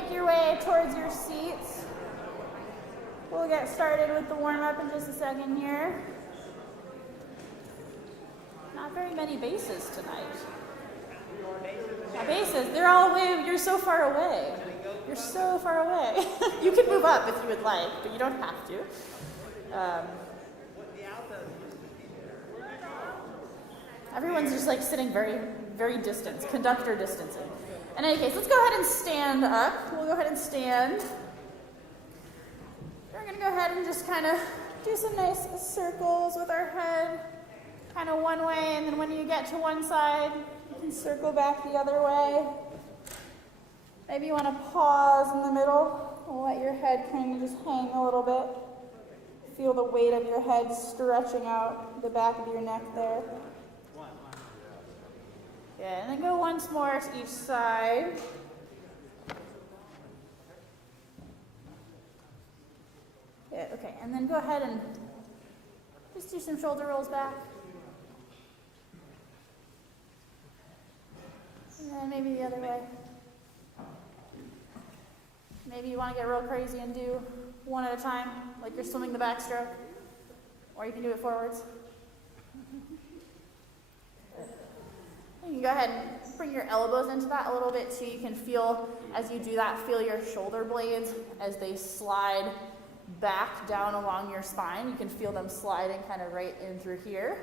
make your way towards your seats. We'll get started with the warm-up in just a second here. Not very many basses tonight. Basses, they're all away. You're so far away. You're so far away. You can move up if you would like, but you don't have to. Everyone's just like sitting very, very distant, conductor distancing. In any case, let's go ahead and stand up. We'll go ahead and stand. We're going to go ahead and just kind of do some nice circles with our head, kind of one way, and then when you get to one side, you can circle back the other way. Maybe you want to pause in the middle and let your head kind of just hang a little bit. Feel the weight of your head stretching out the back of your neck there. Yeah, and then go once more to each side. Yeah, okay, and then go ahead and just do some shoulder rolls back. And then maybe the other way. Maybe you want to get real crazy and do one at a time, like you're swimming the backstroke. Or you can do it forwards. You can go ahead and bring your elbows into that a little bit so you can feel, as you do that, feel your shoulder blades as they slide back down along your spine. You can feel them sliding kind of right in through here.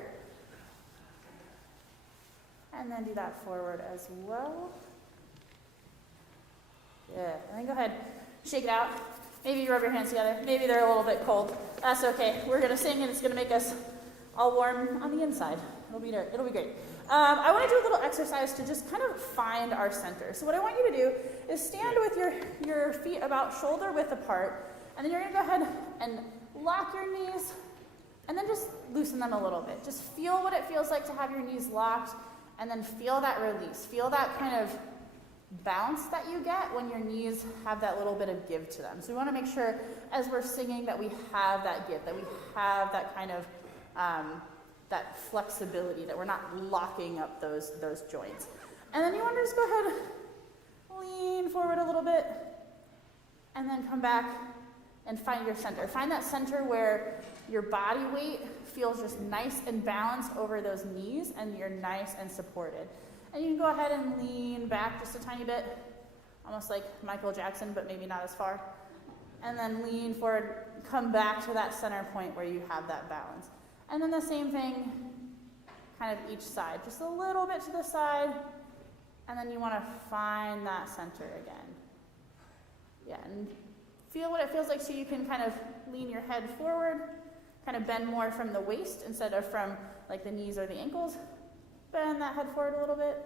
And then do that forward as well. Yeah, and then go ahead, shake it out. Maybe you rub your hands together. Maybe they're a little bit cold. That's okay. We're going to sing and it's going to make us all warm on the inside. It'll be great. I want to do a little exercise to just kind of find our center. So what I want you to do is stand with your feet about shoulder width apart, and then you're going to go ahead and lock your knees, and then just loosen them a little bit. Just feel what it feels like to have your knees locked, and then feel that release. Feel that kind of bounce that you get when your knees have that little bit of give to them. So we want to make sure as we're singing that we have that give, that we have that kind of that flexibility, that we're not locking up those joints. And then you want to just go ahead, lean forward a little bit, and then come back and find your center. Find that center where your body weight feels just nice and balanced over those knees, and you're nice and supported. And you can go ahead and lean back just a tiny bit, almost like Michael Jackson, but maybe not as far. And then lean forward, come back to that center point where you have that balance. And then the same thing, kind of each side, just a little bit to the side, and then you want to find that center again. Yeah, and feel what it feels like so you can kind of lean your head forward, kind of bend more from the waist instead of from like the knees or the ankles. Bend that head forward a little bit,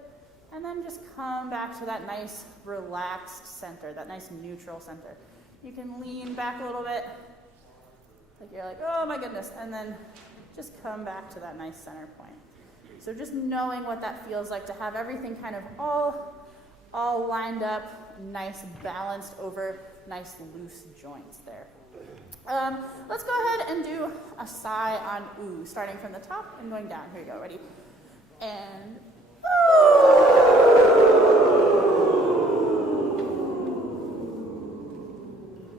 and then just come back to that nice relaxed center, that nice neutral center. You can lean back a little bit, like you're like, oh my goodness, and then just come back to that nice center point. So just knowing what that feels like to have everything kind of all lined up, nice balanced over nice loose joints there. Let's go ahead and do a sigh on ooh, starting from the top and going down. Here you go, ready? And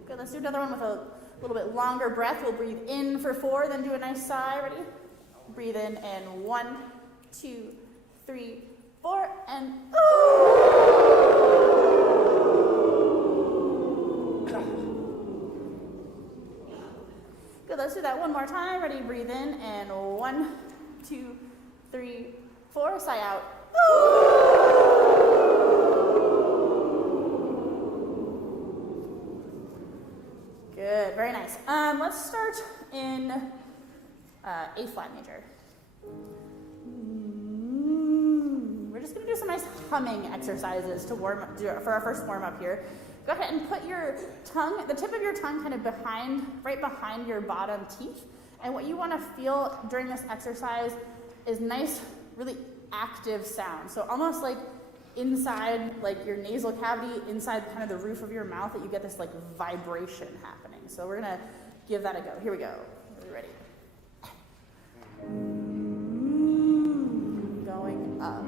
good, let's do another one with a little bit longer breath. We'll breathe in for 4, then do a nice sigh. Ready? Breathe in and 1, 2, 3, 4, and good, let's do that one more time. Ready? Breathe in and 1, 2, 3, 4. Sigh out. Good, very nice. Let's start in A flat major. We're just going to do some nice humming exercises to for our first warm up here. Go ahead and put your tongue, the tip of your tongue, kind of right behind your bottom teeth. And what you want to feel during this exercise is nice, really active sound. So almost like inside, like your nasal cavity, inside kind of the roof of your mouth, that you get this like vibration happening. So we're gonna give that a go. Here we go. Are we ready? Going up.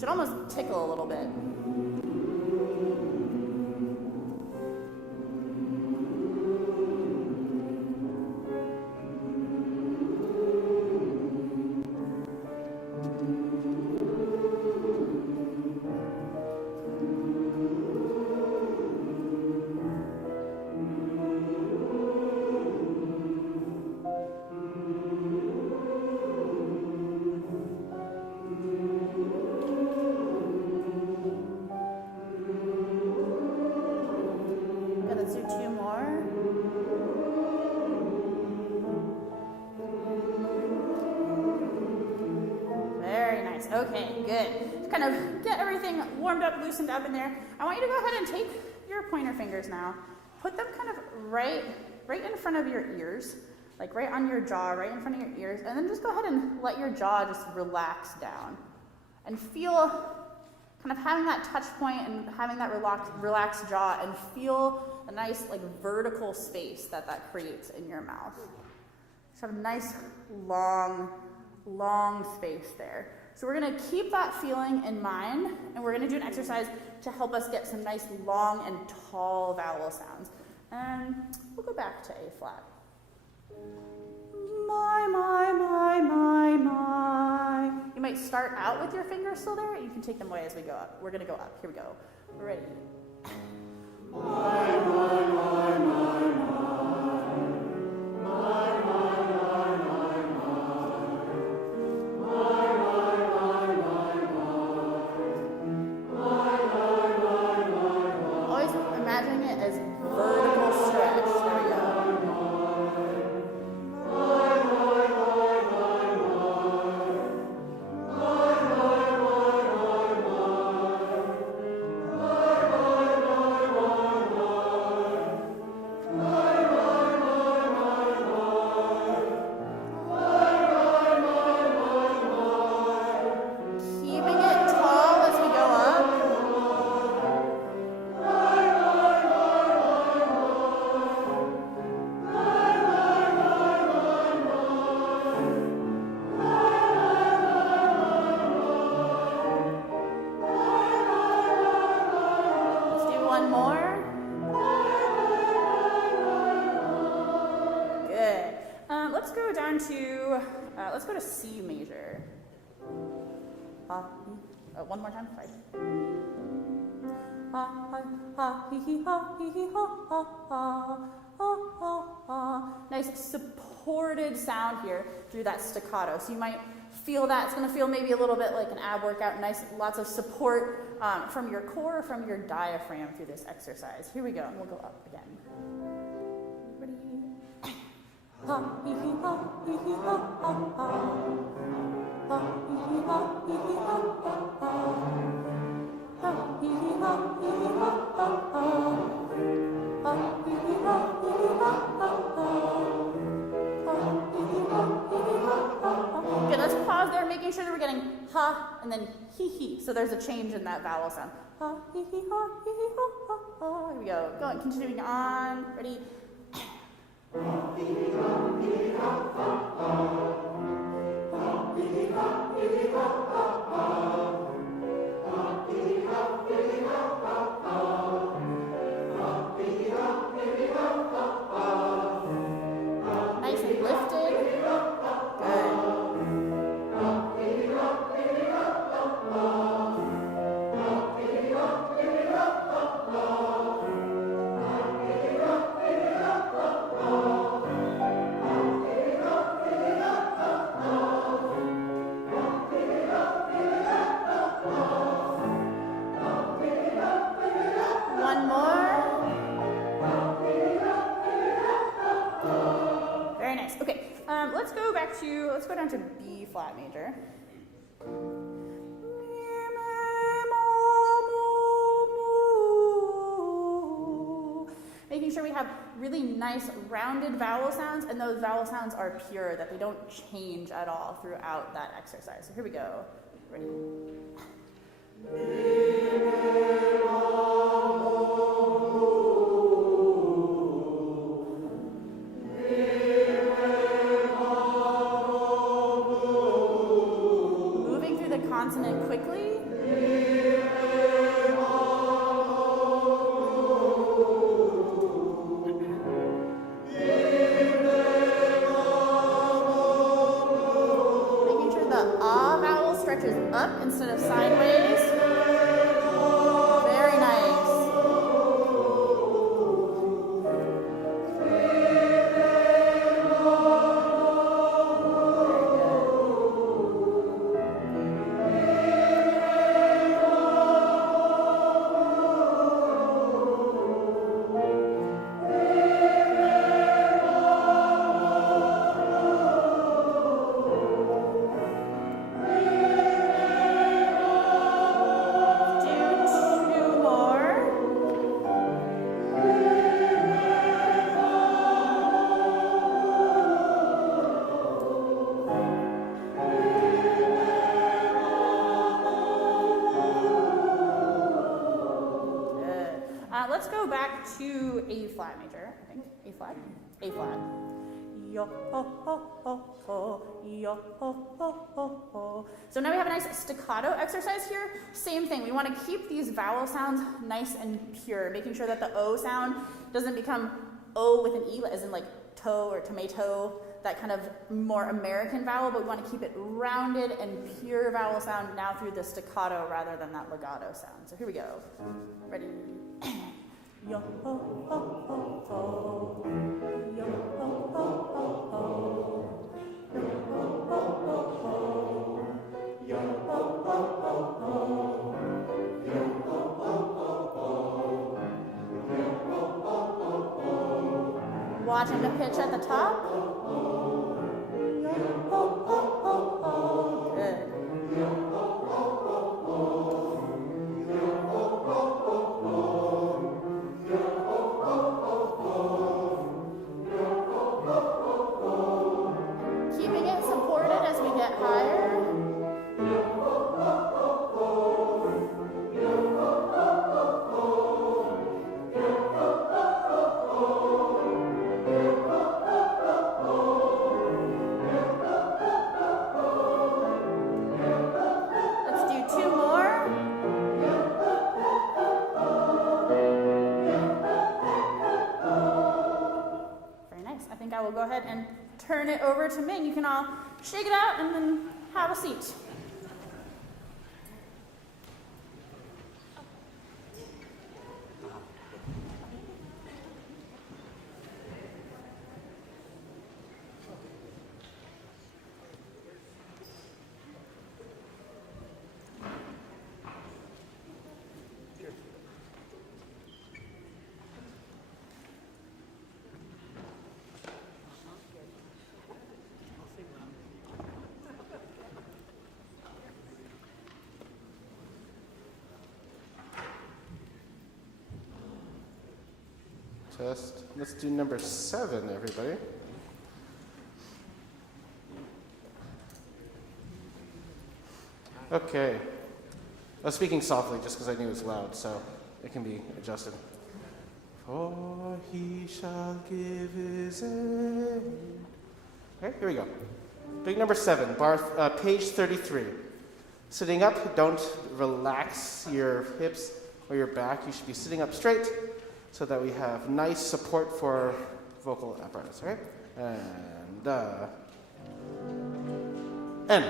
Should almost tickle a little bit. Let's do 2 more. Very nice. Okay, good. To kind of get everything warmed up, loosened up in there, I want you to go ahead and take your pointer fingers now. Put them kind of right in front of your ears, like right on your jaw, right in front of your ears, and then just go ahead and let your jaw just relax down. And feel kind of having that touch point and having that relaxed jaw, and feel a nice like vertical space that creates in your mouth. Just have a nice long space there. So we're going to keep that feeling in mind, and we're going to do an exercise to help us get some nice long and tall vowel sounds. And we'll go back to A flat. My. You might start out with your fingers still there. You can take them away as we go up. We're going to go up. Here we go. Ready. Always imagining it as vertical stretch. There we go. Let's go to C major. One more time. Sorry. Nice supported sound here through that staccato. So you might feel that. It's going to feel maybe a little bit like an ab workout. Nice, lots of support from your core, from your diaphragm through this exercise. Here we go, and we'll go up again. Ready? Ha, hee, hee, ha, hee, hee, ha, ha, ha. Ha, hee, hee, ha, hee, hee, ha, ha, ha. Ha, hee, hee, ha, hee, hee, ha, ha, ha. Ha, hee, hee, ha, hee, hee, ha, ha, ha. Ha, hee, hee, ha, hee, hee, ha, ha, ha. Okay, let's pause there, making sure that we're getting ha and then hee hee. So there's a change in that vowel sound. Ha, hee, hee, ha, hee, hee, ha, ha, ha. Here we go. Going, continuing on. Ready? Nice and lifted. Good. One more. Very nice. Okay, let's go down to B flat major. Making sure we have really nice rounded vowel sounds, and those vowel sounds are pure, that they don't change at all throughout that exercise. So here we go. Ready? Moving through the consonant quickly. arches up instead of sideways. Very nice. Let's go back to A flat major, I think. A flat? A flat. Yo, ho, ho, ho, ho, yo, ho, ho, ho, ho. So now we have a nice staccato exercise here. Same thing, we want to keep these vowel sounds nice and pure, making sure that the O sound doesn't become O with an E, as in like toe or tomato, that kind of more American vowel, but we want to keep it rounded and pure vowel sound now through the staccato rather than that legato sound. So here we go. Ready? Yo ho ho ho ho, yo ho ho ho ho, yo ho ho ho ho, yo ho ho ho ho, yo ho ho ho ho. Watching the pitch at the top. Yo ho ho ho ho. Good. I will go ahead and turn it over to Ming. You can all shake it out and then have a seat. Let's do number 7, everybody. Okay. I was speaking softly just because I knew it was loud, so it can be adjusted. For he shall give his aid. Okay, here we go. Big number 7, page 33. Sitting up, don't relax your hips or your back. You should be sitting up straight, so that we have nice support for our vocal apparatus, all right? And, N.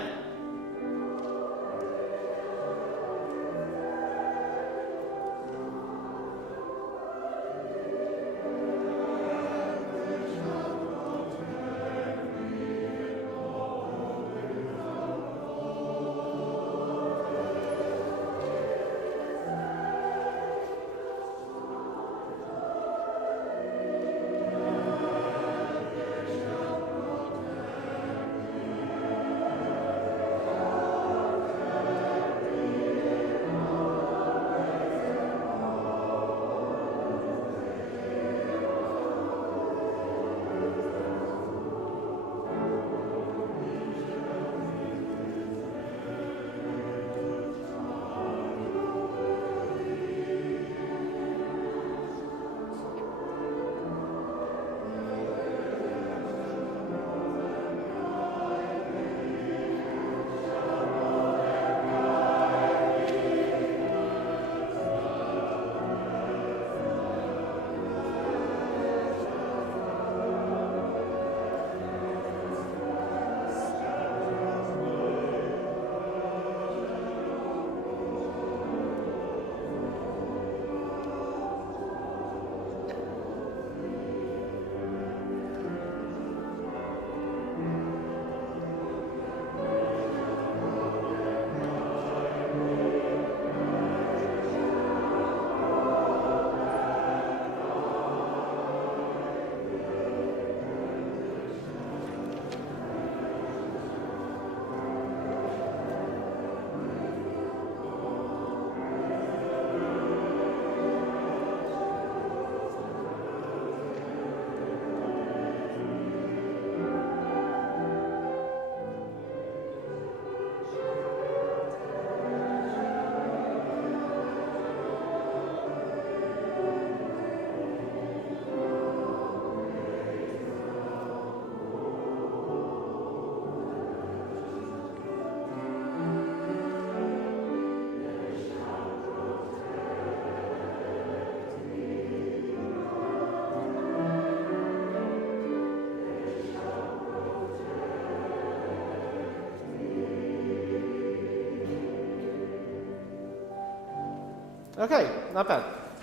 Okay, not bad.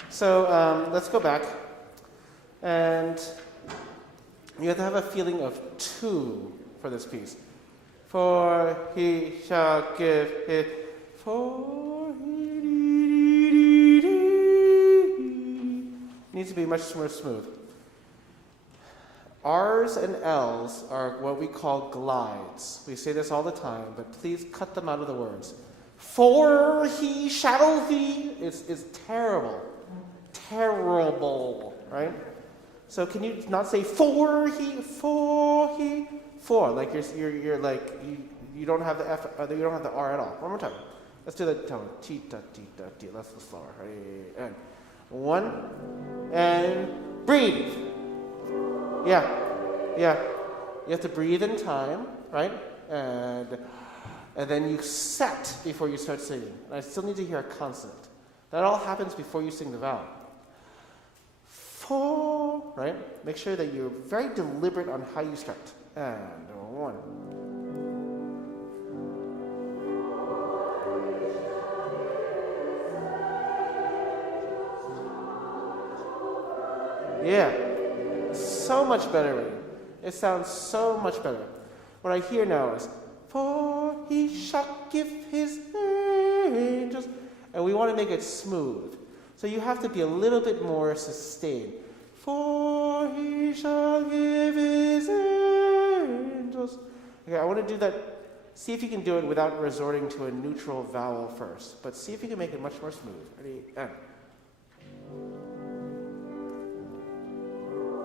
So let's go back. And you have to have a feeling of two for this piece. For he shall give it, for he needs to be much more smooth. R's and L's are what we call glides. We say this all the time, but please cut them out of the words. For he shall he is terrible. Terrible, right? So can you not say for he, like you're like you don't have the F, you don't have the R at all. One more time. Let's do that tone. T da t da t. Let's go slower. Right? And one and breathe. Yeah. You have to breathe in time, right? And then you set before you start singing. And I still need to hear a consonant. That all happens before you sing the vowel. For, right? Make sure that you're very deliberate on how you start. And one. Yeah. So much better. It sounds so much better. What I hear now is, for he shall give his angels. And we want to make it smooth. So you have to be a little bit more sustained. For he shall give his angels. Okay, I want to do that. See if you can do it without resorting to a neutral vowel first. But see if you can make it much more smooth. Ready? And.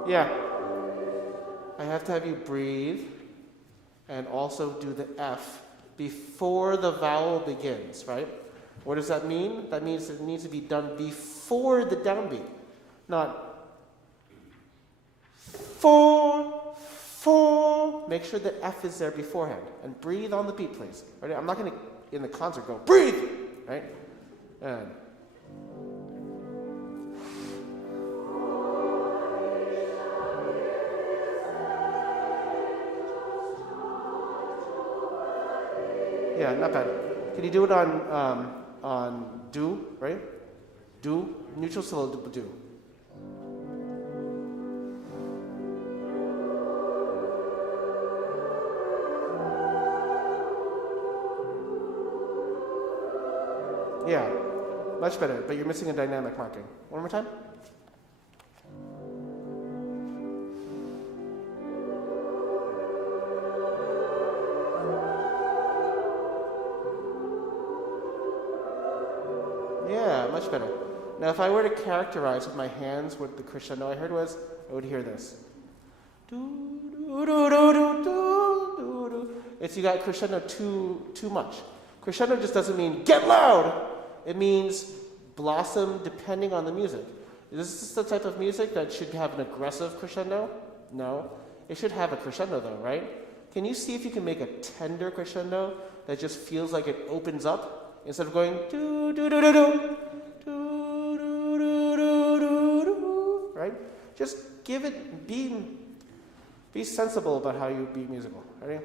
Yeah. I have to have you breathe and also do the F before the vowel begins, right? What does that mean? That means it needs to be done before the downbeat, not for. Make sure the F is there beforehand and breathe on the beat, please. Ready? I'm not going to, in the concert, go breathe, right? And. Yeah, not bad. Can you do it on do, right? Do, neutral syllable do. Yeah, much better, but you're missing a dynamic marking. One more time. Yeah, much better. Now, if I were to characterize with my hands what the crescendo I heard was, I would hear this. Do, do, do, do, do, do, do. It's you got crescendo too much. Crescendo just doesn't mean get loud. It means blossom depending on the music. Is this the type of music that should have an aggressive crescendo? No. It should have a crescendo though, right? Can you see if you can make a tender crescendo that just feels like it opens up? Instead of going do do do do do do do do do do, right? Just give it, be sensible about how you be musical. Ready?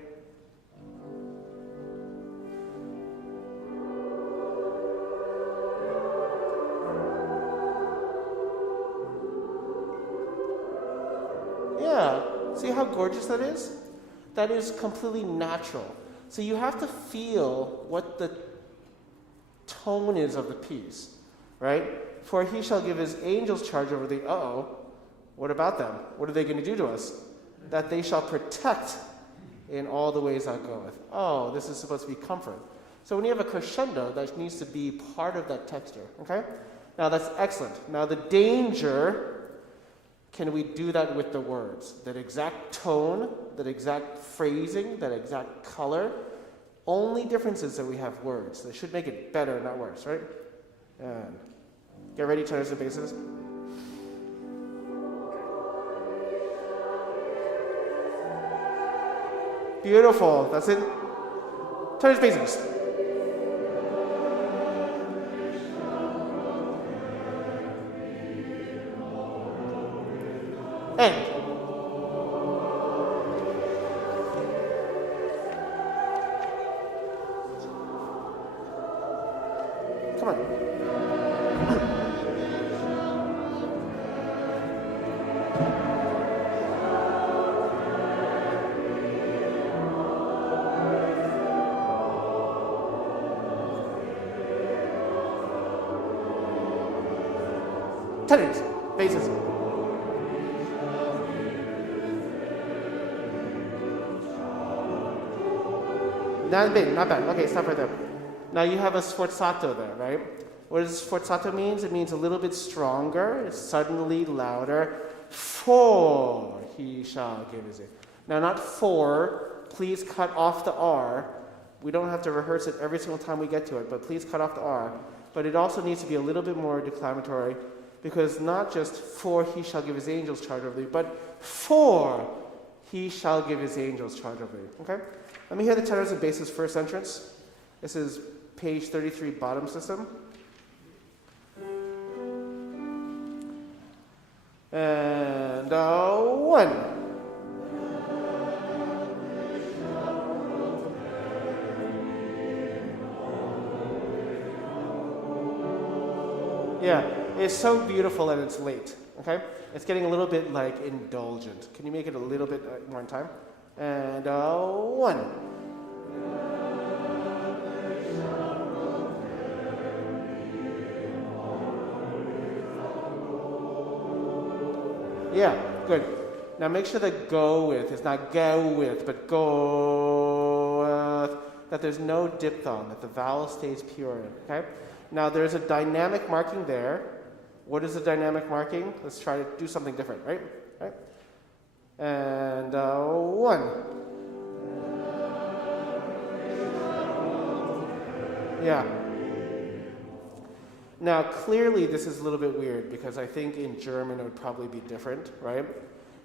Yeah. See how gorgeous that is? That is completely natural. So you have to feel what the tone is of the piece, right? For he shall give his angels charge over the what about them? What are they going to do to us? That they shall protect in all the ways I goeth. Oh, this is supposed to be comfort. So when you have a crescendo, that needs to be part of that texture, okay? Now that's excellent. Now the danger, can we do that with the words? That exact tone, that exact phrasing, that exact color. Only difference is that we have words. That should make it better, not worse, right? And get ready, tenors and basses. Beautiful. That's it. Tenors, basses. And. Come on. Tenors, basses. Not bad, not bad. Okay, stop right there. Now you have a sforzato there, right? What does sforzato means? It means a little bit stronger, it's suddenly louder. For he shall give his aid. Now not for, please cut off the R. We don't have to rehearse it every single time we get to it, but please cut off the R. But it also needs to be a little bit more declamatory, because not just for he shall give his angels charge over thee, but for he shall give his angels charge over thee. Okay? Let me hear the tenors and basses first entrance. This is page 33, bottom system. And one. Yeah, it's so beautiful and it's late, okay? It's getting a little bit like indulgent. Can you make it a little bit more in time? And one. Yeah, good. Now make sure the go with is not go with, but go with, that there's no diphthong, that the vowel stays pure, okay? Now there's a dynamic marking there. What is the dynamic marking? Let's try to do something different, right? Right? And one. Yeah. Now, clearly, this is a little bit weird because I think in German it would probably be different, right?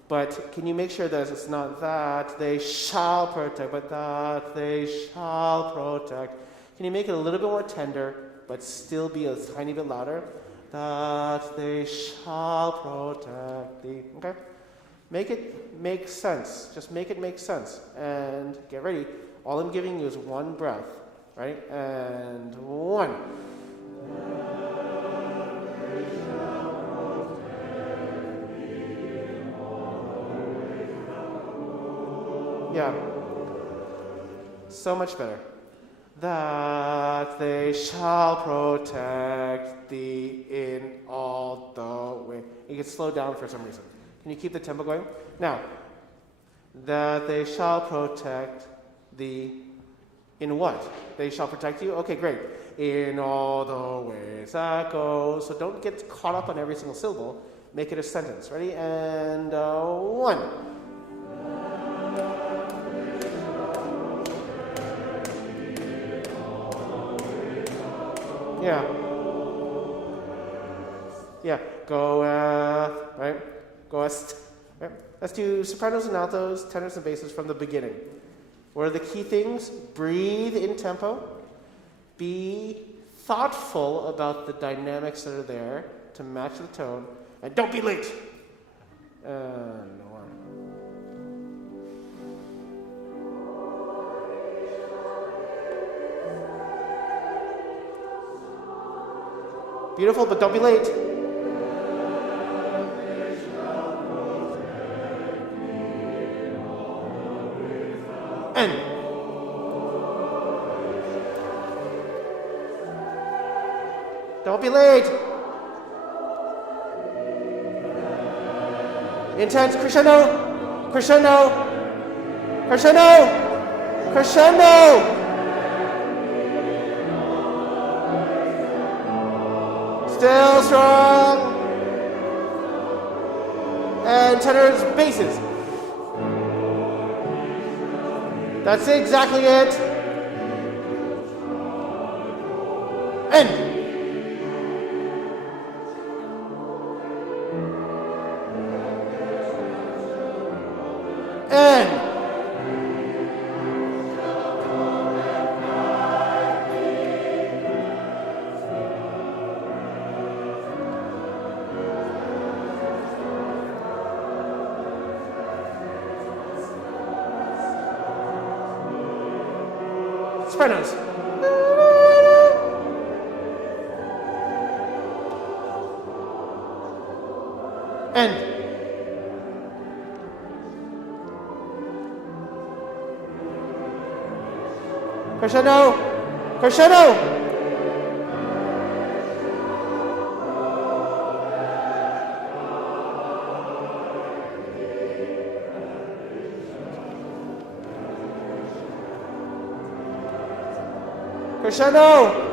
But can you make sure that it's not that they shall protect, but that they shall protect? Can you make it a little bit more tender, but still be a tiny bit louder? That they shall protect thee. Okay? Make it make sense. Just make it make sense. And get ready. All I'm giving you is one breath, right? And one. Yeah. So much better. That they shall protect thee in all the way. You can slow down for some reason. Can you keep the tempo going? Now, that they shall protect thee in what? They shall protect you? Okay, great. In all the ways that go. So don't get caught up on every single syllable. Make it a sentence. Ready? And one. Yeah. Yeah. Goeth, right? Goest. Right? Let's do sopranos and altos, tenors and basses from the beginning. What are the key things? Breathe in tempo. Be thoughtful about the dynamics that are there to match the tone. And don't be late. And one. Beautiful, but don't be late. And don't be late. Intense crescendo, crescendo, crescendo, crescendo. Still strong. And tenors, basses. That's exactly it. End. End. Sopranos. Crescendo! Crescendo! Crescendo!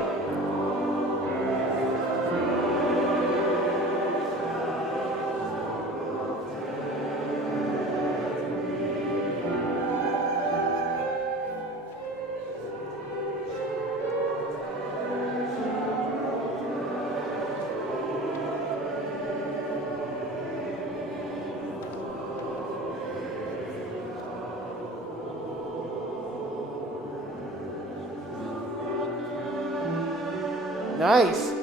Nice.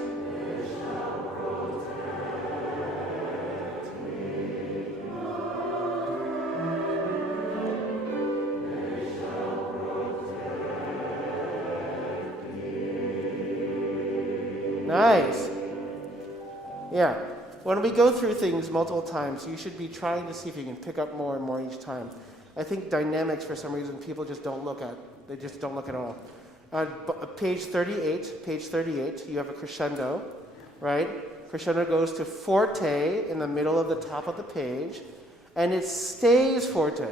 Nice. Yeah. When we go through things multiple times, you should be trying to see if you can pick up more and more each time. I think dynamics, for some reason, people just don't look at. They just don't look at all. Page 38, you have a crescendo, right? Crescendo goes to forte in the middle of the top of the page, and it stays forte.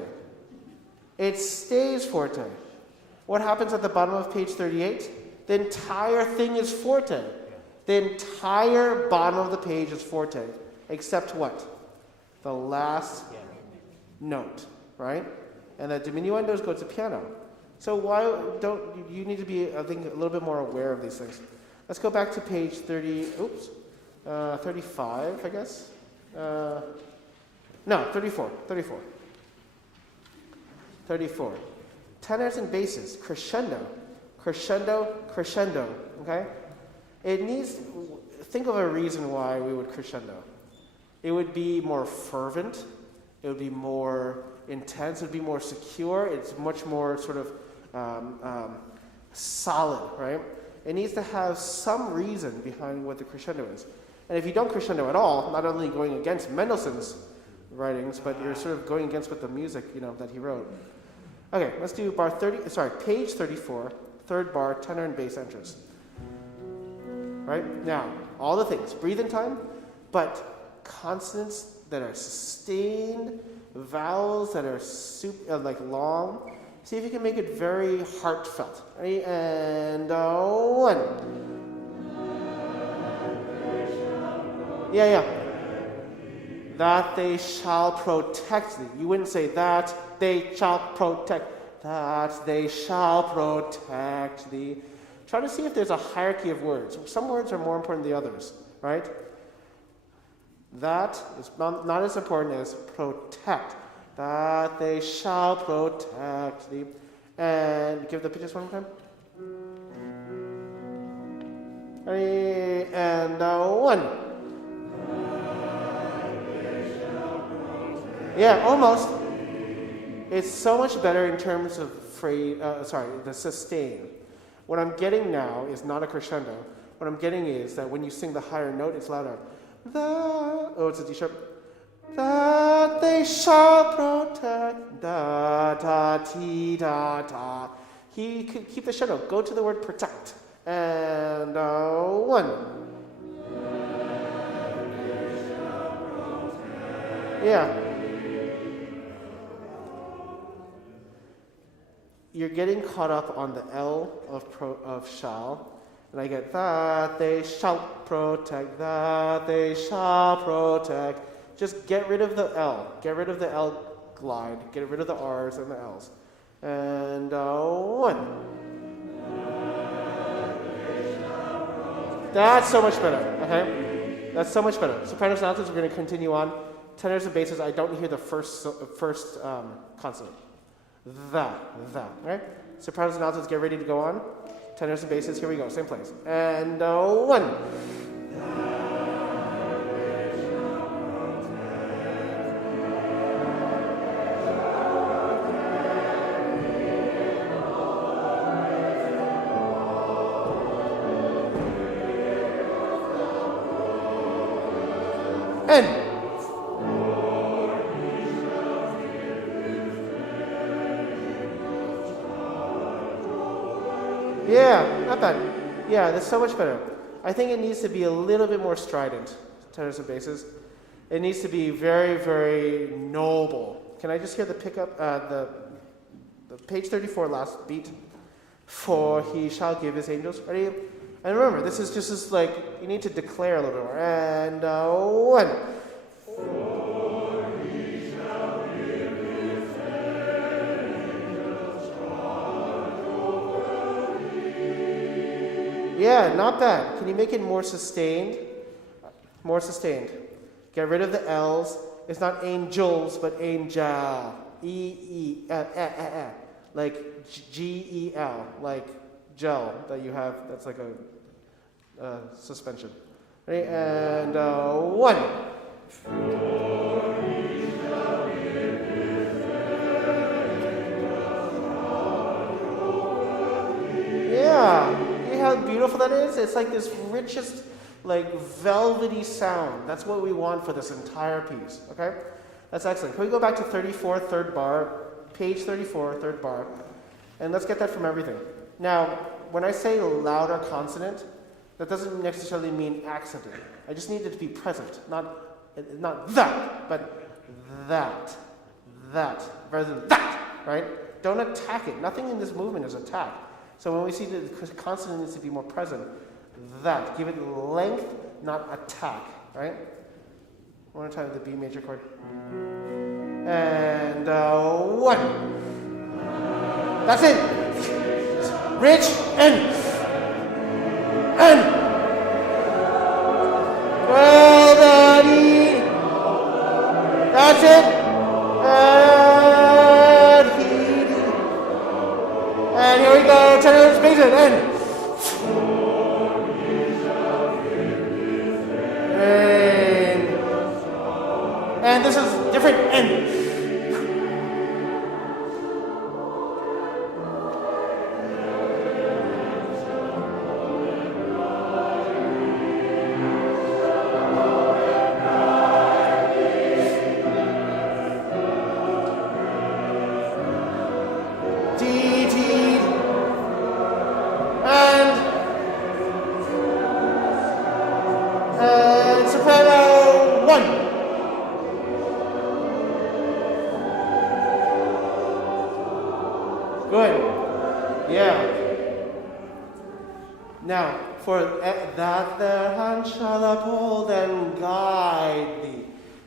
It stays forte. What happens at the bottom of page 38? The entire thing is forte. The entire bottom of the page is forte, except what? The last note, right? And the diminuendos go to piano. So why don't you need to be, I think, a little bit more aware of these things. Let's go back to page 35, I guess. No, 34. 34. Tenors and basses, crescendo, crescendo, crescendo, okay? It needs, think of a reason why we would crescendo. It would be more fervent, it would be more intense, it would be more secure, it's much more sort of solid, right? It needs to have some reason behind what the crescendo is. And if you don't crescendo at all, not only going against Mendelssohn's writings, but you're sort of going against what the music, that he wrote. Okay, let's do page 34, third bar, tenor and bass enters. Right? Now, all the things, breathe in time, but consonants that are sustained, vowels that are long. See if you can make it very heartfelt. Ready? And one. Yeah. That they shall protect thee. You wouldn't say that they shall protect. That they shall protect thee. Try to see if there's a hierarchy of words. Some words are more important than the others, right? That is not as important as protect. That they shall protect thee. And give the pitches one more time. Ready? And one. Yeah, almost. It's so much better in terms of the sustain. What I'm getting now is not a crescendo. What I'm getting is that when you sing the higher note, it's louder. It's a D sharp. That they shall protect. Da da ti da da. Keep the shadow. Go to the word protect. And one. Yeah. You're getting caught up on the L of shall, and I get that they shall protect, that they shall protect. Just get rid of the L. Get rid of the L glide. Get rid of the R's and the L's. And one. That's so much better, okay? That's so much better. Sopranos and altos, we're going to continue on. Tenors and basses, I don't hear the first consonant. That, right? Sopranos and altos, get ready to go on. Tenors and basses, here we go, same place. And one. And Yeah, not bad. Yeah, that's so much better. I think it needs to be a little bit more strident, tenors and basses. It needs to be very, very noble. Can I just hear the pickup, the page 34 last beat? For he shall give his angels. Ready? And remember, this is just as like, you need to declare a little bit more. And one. For he shall give his angels charge over thee. Yeah, not bad. Can you make it more sustained? More sustained. Get rid of the L's. It's not angels, but angel. Like G-E-L, like gel that you have, that's like a suspension. Ready? And one. Yeah, you see how beautiful that is? It's like this richest, like velvety sound. That's what we want for this entire piece, okay? That's excellent. Can we go back to 34, third bar, page 34, third bar, and let's get that from everything. Now, when I say louder consonant, that doesn't necessarily mean accented. I just need it to be present, not that, but that, rather than that, right? Don't attack it. Nothing in this movement is attack. So when we see the consonant needs to be more present, that. Give it length, not attack, right? One more time with the B major chord. And one. That's it. Rich and well daddy. That's it. And here we go. Tenor space it and this is different and.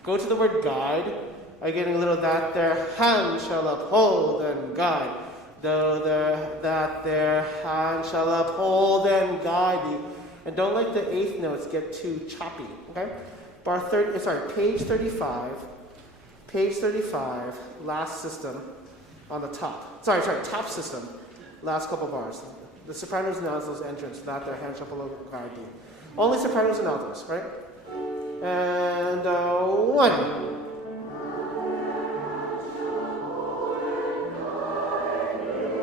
Go to the word guide. I'm getting a little that their hand shall uphold and guide. Though that their hand shall uphold and guide thee. And don't let the eighth notes get too choppy. Okay? Page 35. Page 35, last system on the top. Top system. Last couple bars. The sopranos and altos entrance, that their hand shall uphold and guide thee. Only sopranos and altos, right? And one.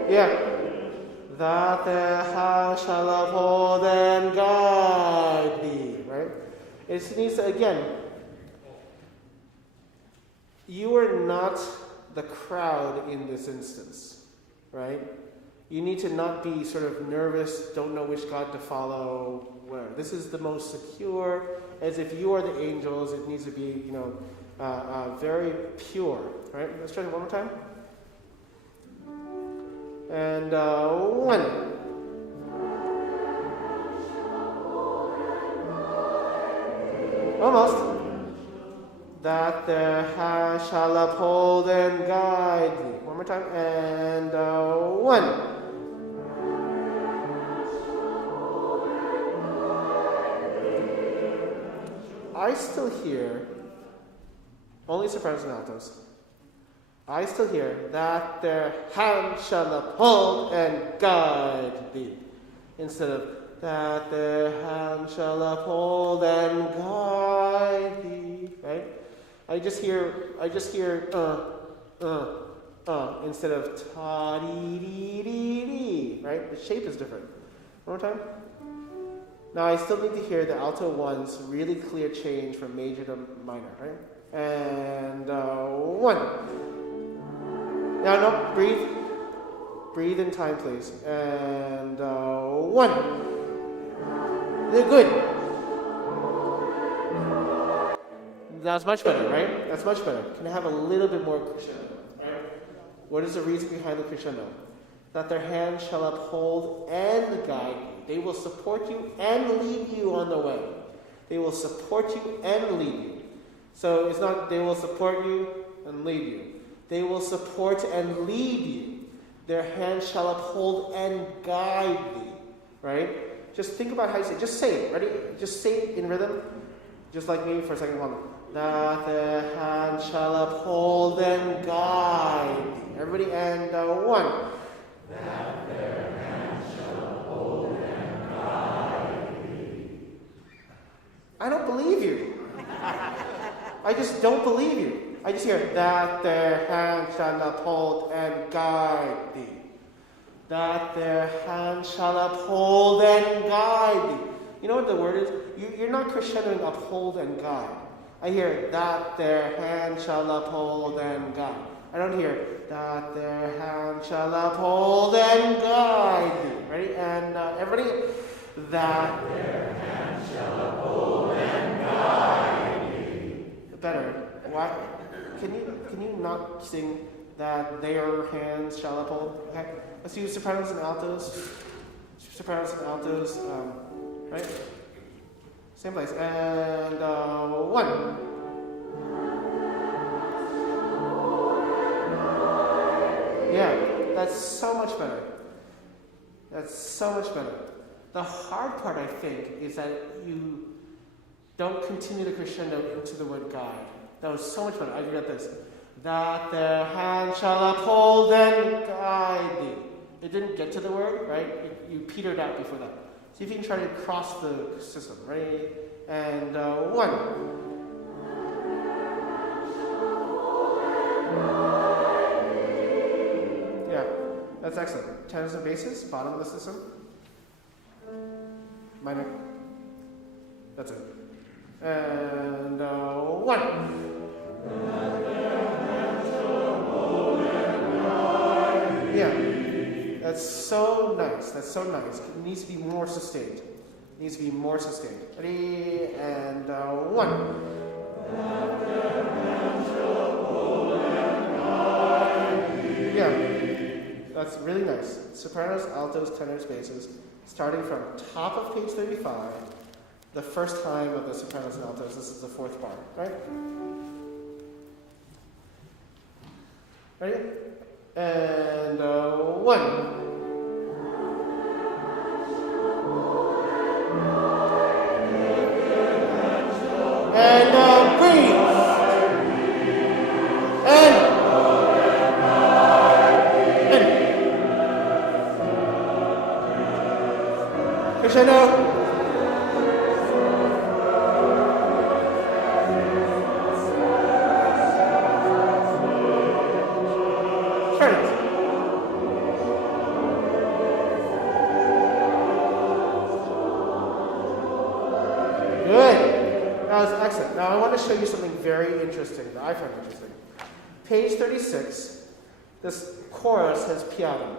Yeah. That the house shall uphold and guide thee, right? It needs to, again, you are not the crowd in this instance, right? You need to not be sort of nervous, don't know which God to follow, whatever. This is the most secure, as if you are the angels. It needs to be, very pure, right? Let's try it one more time. And one. Almost. That their hand shall uphold and guide thee. One more time. And one. I still hear, only sopranos and altos, I still hear that their hand shall uphold and guide thee, instead of that their hand shall uphold and guide thee, right? I just hear instead of ta-dee-dee-dee-dee, right? The shape is different. One more time. Now I still need to hear the alto ones really clear change from major to minor, right? And one. Now no, breathe. Breathe in time, please. And 1. Good. That's much better, right? That's much better. Can I have a little bit more crescendo? Right? What is the reason behind the crescendo? That their hands shall uphold and guide you. They will support you and lead you on the way. They will support you and lead you. So it's not they will support you and lead you. They will support and lead you. Their hands shall uphold and guide thee. Right? Just think about how you say it. Just say it. Ready? Just say it in rhythm. Just like me for a second. Hold on. That their hands shall uphold and guide thee. Everybody, and 1. That their hands shall uphold and guide thee. I don't believe you. I just don't believe you. I just hear, that their hands shall uphold and guide thee. That their hands shall uphold and guide thee. You know what the word is? You're not crescendoing uphold and guide. I hear, that their hands shall uphold and guide. I don't hear, that their hands shall uphold and guide thee. Ready? And everybody, that their hands shall uphold and guide thee. Better. Why? Can you not sing that their hands shall uphold? Okay. Let's use sopranos and altos. Sopranos and altos. Right? Same place. And 1. Yeah, that's so much better. That's so much better. The hard part, I think, is that you don't continue the crescendo into the word guide. That was so much better. I got this. That their hand shall uphold and guide thee. It didn't get to the word, right? You petered out before that. See if you can try to cross the system. Ready? And 1. Yeah, that's excellent. Tenors and basses, bottom of the system. Minor. That's it. And 1. Yeah, that's so nice. That's so nice. It needs to be more sustained. It needs to be more sustained. Ready? And 1. Yeah, that's really nice. Sopranos, altos, tenors, basses, starting from top of page 35. The first time of the sopranos and altos, this is the 4th bar, right? Ready? And 1. And breathe. And crescendo. Now I want to show you something very interesting that I find interesting. Page 36, this chorus has piano.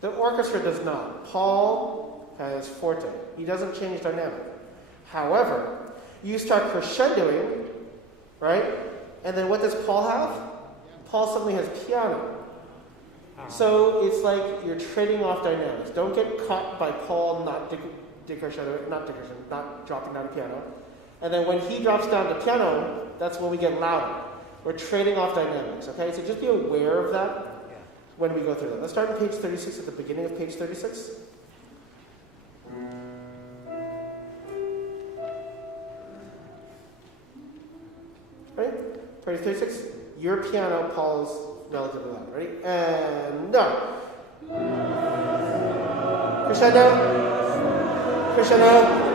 The orchestra does not. Paul has forte. He doesn't change dynamic. However, you start crescendoing, right? And then what does Paul have? Paul suddenly has piano. So it's like you're trading off dynamics. Don't get caught by Paul not dropping down to piano. And then when he drops down to piano, that's when we get louder. We're trading off dynamics, okay? So just be aware of that when we go through that. Let's start on page 36, at the beginning of page 36. Ready? Page 36. Your piano, Paul's relatively loud. Ready? And no. Crescendo. Crescendo.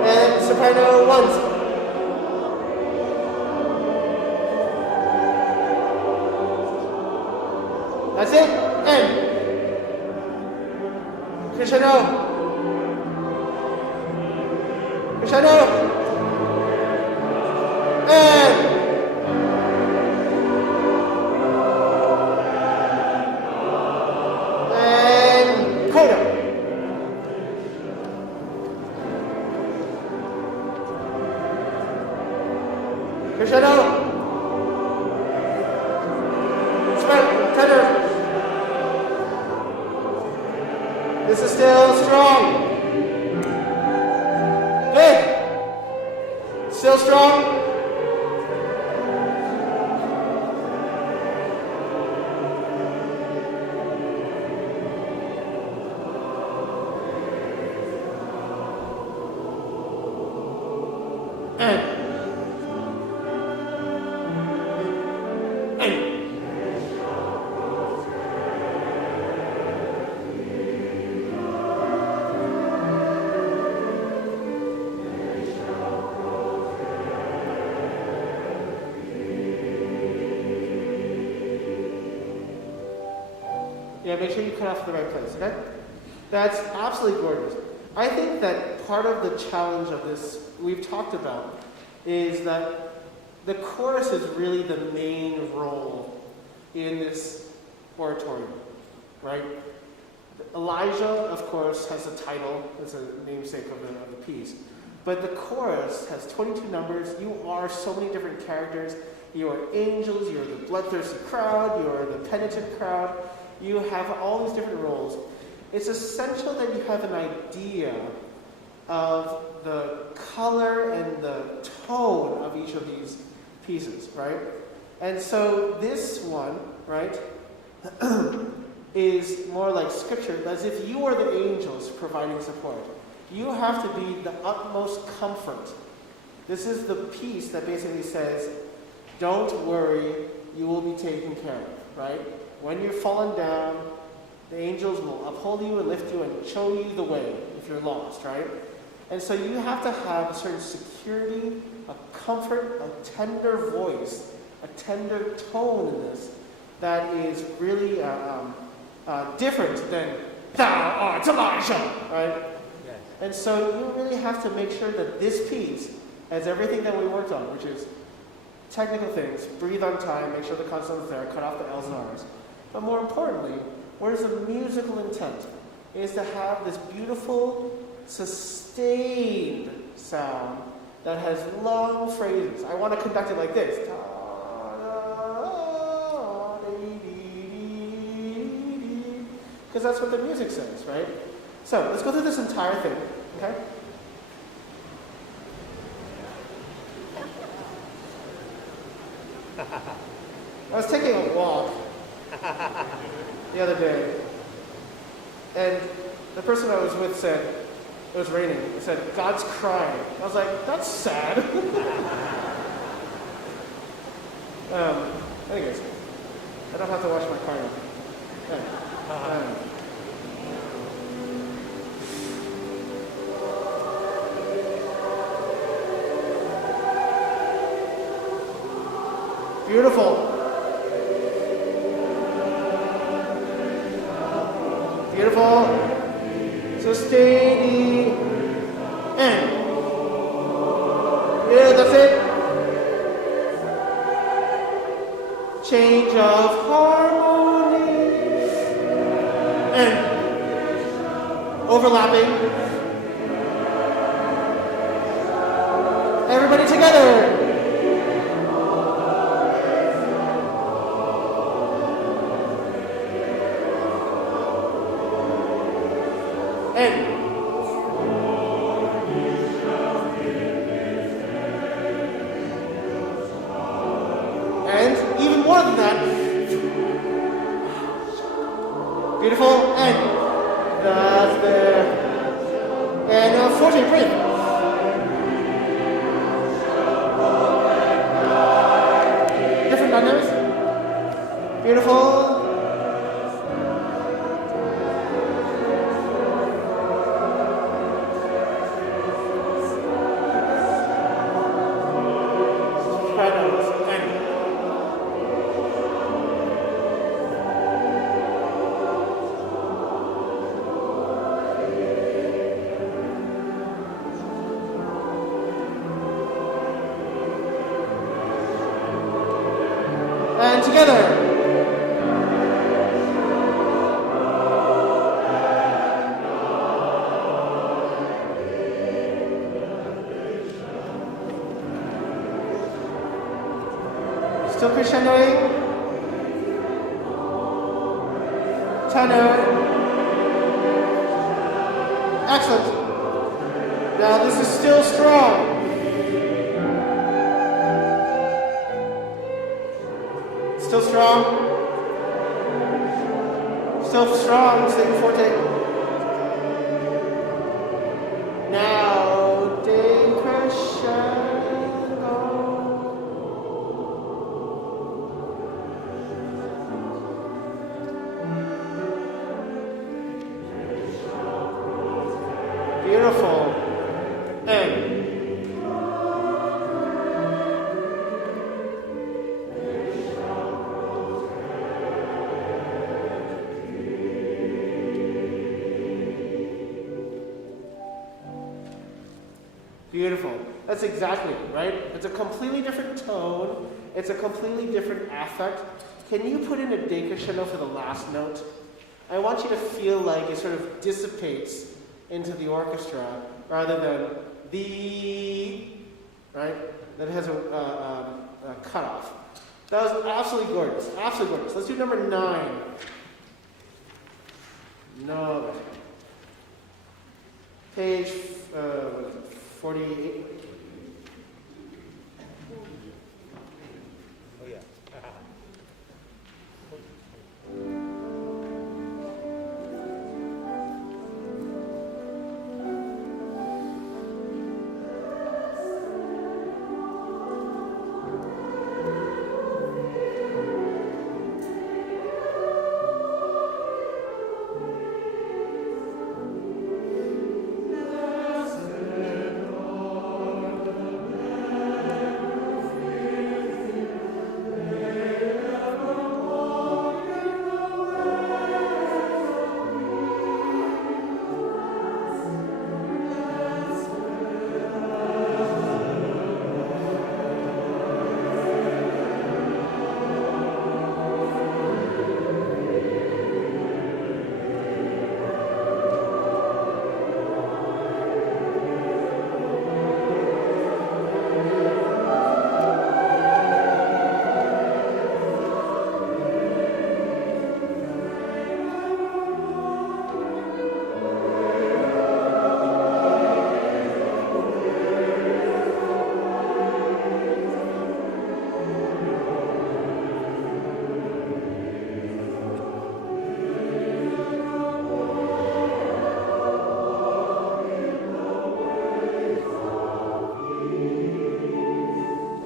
And soprano once. That's it. And crescendo. Crescendo. Still strong. Good. Still strong. Yeah, make sure you cut off the right place, okay? That's absolutely gorgeous. I think that part of the challenge of this we've talked about is that the chorus is really the main role in this oratorium, right? Elijah, of course, has a title, it's a namesake of the piece. But the chorus has 22 numbers. You are so many different characters. You are angels, you're the bloodthirsty crowd, you are the penitent crowd. You have all these different roles. It's essential that you have an idea of the color and the tone of each of these pieces, right? And so this one, right, is more like scripture, as if you are the angels providing support. You have to be the utmost comfort. This is the piece that basically says, don't worry, you will be taken care of, right? When you're fallen down, the angels will uphold you and lift you and show you the way if you're lost, right? And so you have to have a certain security, a comfort, a tender voice, a tender tone in this that is really different than "Thou art Elijah," right? Yes. And so you really have to make sure that this piece has everything that we worked on, which is technical things, breathe on time, make sure the consonant is there, cut off the L's and R's. But more importantly, what is the musical intent? Is to have this beautiful, sustained sound that has long phrases. I want to conduct it like this. Because that's what the music says, right? So let's go through this entire thing, okay? I was taking a walk the other day, and the person I was with said, it was raining, he said, "God's crying." I was like, that's sad. Anyways, I don't have to wash my car now. Beautiful. Beautiful. So steady. And. Yeah, that's it. Change of harmony. And. Overlapping. Everybody together. And even more than that, beautiful, and that's there. And 14, breathe. Different dynamics. Beautiful. And together. Still crescendoing. Tenor. Excellent. Now this is still strong. Still strong. Still strong, sing forte. Now decrescendo. Beautiful. And beautiful. That's exactly it, right? It's a completely different tone. It's a completely different affect. Can you put in a decrescendo for the last note? I want you to feel like it sort of dissipates into the orchestra rather than the, right? That has a cutoff. That was absolutely gorgeous. Absolutely gorgeous. Let's do number 9. No. Page 48. Oh, yeah.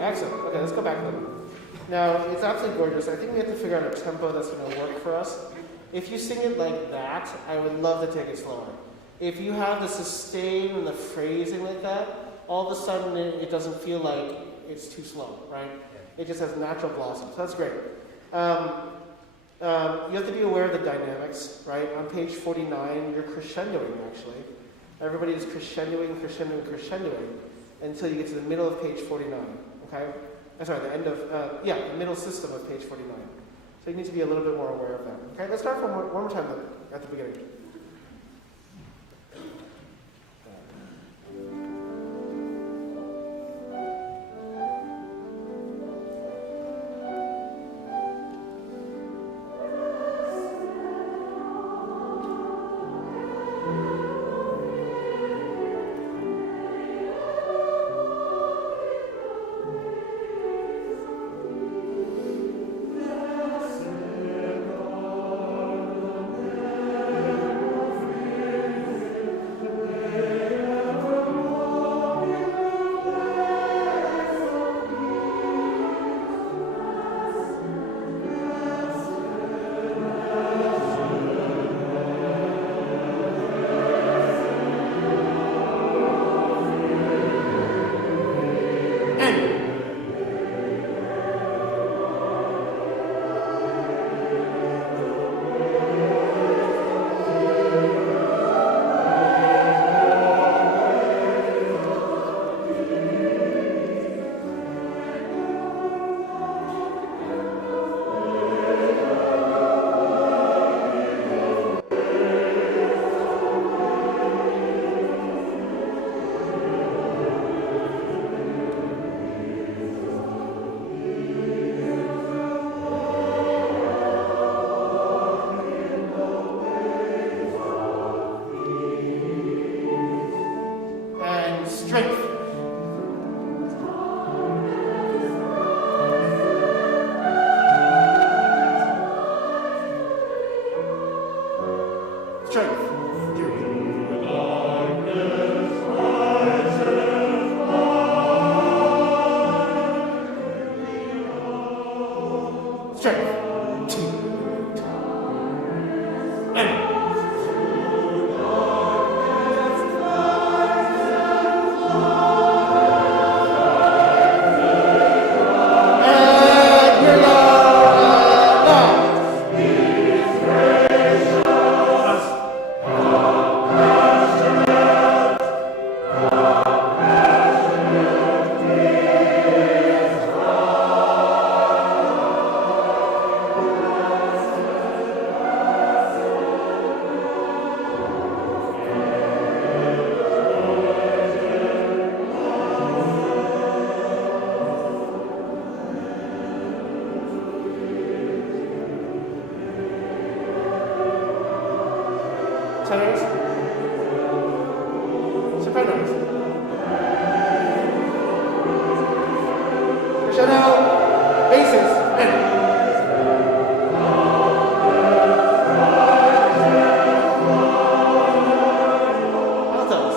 Excellent. Okay, let's go back a little. Now, it's absolutely gorgeous. I think we have to figure out a tempo that's going to work for us. If you sing it like that, I would love to take it slower. If you have the sustain and the phrasing like that, all of a sudden it doesn't feel like it's too slow, right? It just has natural blossoms. That's great. You have to be aware of the dynamics, right? On page 49, you're crescendoing, actually. Everybody is crescendoing, crescendoing, crescendoing until you get to the middle of page 49, okay? I'm sorry, the end of, the middle system of page 49. So you need to be a little bit more aware of that. Okay, let's start from one more time at the beginning. strength. 2, and. Tenors, sopranos, crescendo, basses, and altos.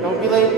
Don't be late.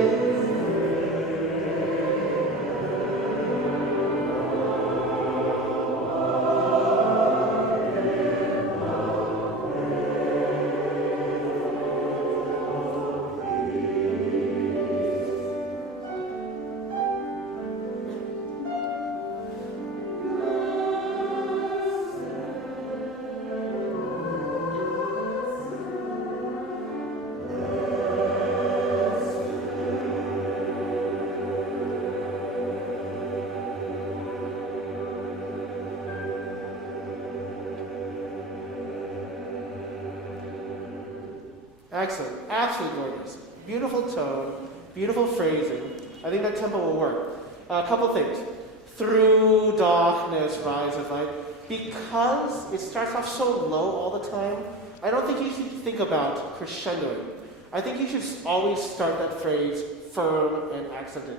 Excellent. Absolutely gorgeous. Beautiful tone, beautiful phrasing. I think that tempo will work. A couple things. Through darkness rises light. Because it starts off so low all the time, I don't think you should think about crescendoing. I think you should always start that phrase firm and accented.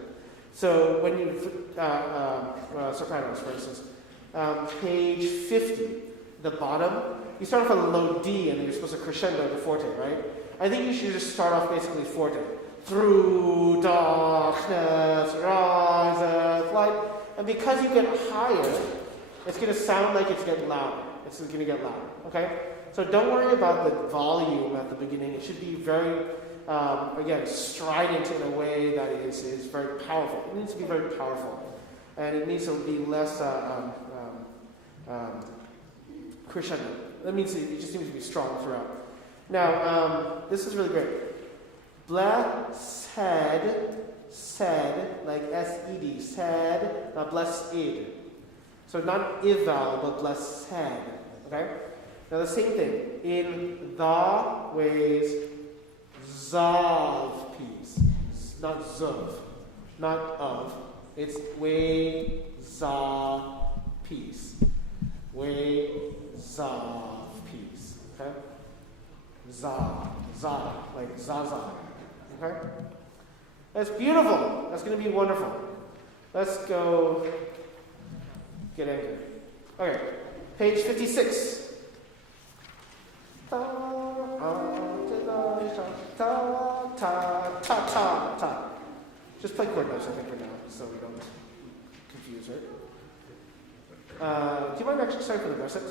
So when you, sopranos, for instance, page 50, the bottom, you start off on a low D and then you're supposed to crescendo the forte, right? I think you should just start off basically forte. Through darkness riseth light. And because you get higher, it's going to sound like it's getting louder. It's going to get louder, okay? So don't worry about the volume at the beginning. It should be very, again, strident in a way that is very powerful. It needs to be very powerful. And it needs to be less crescendo. That means it just needs to be strong throughout. Now, this is really great. Blessed, said, like S-E-D, said, not blessed. So not if vowel, but blessed, okay? Now the same thing. In the ways, zav piece. Not zov, not of. It's way, za, piece. Way, zav piece, okay? Za, like zaza, okay? That's beautiful. That's going to be wonderful. Let's go get anchored. Okay, page 56. Ta, ta, ta, ta, ta. Just play chord notes, I think, for now, so we don't confuse it. Do you mind actually starting from the verset?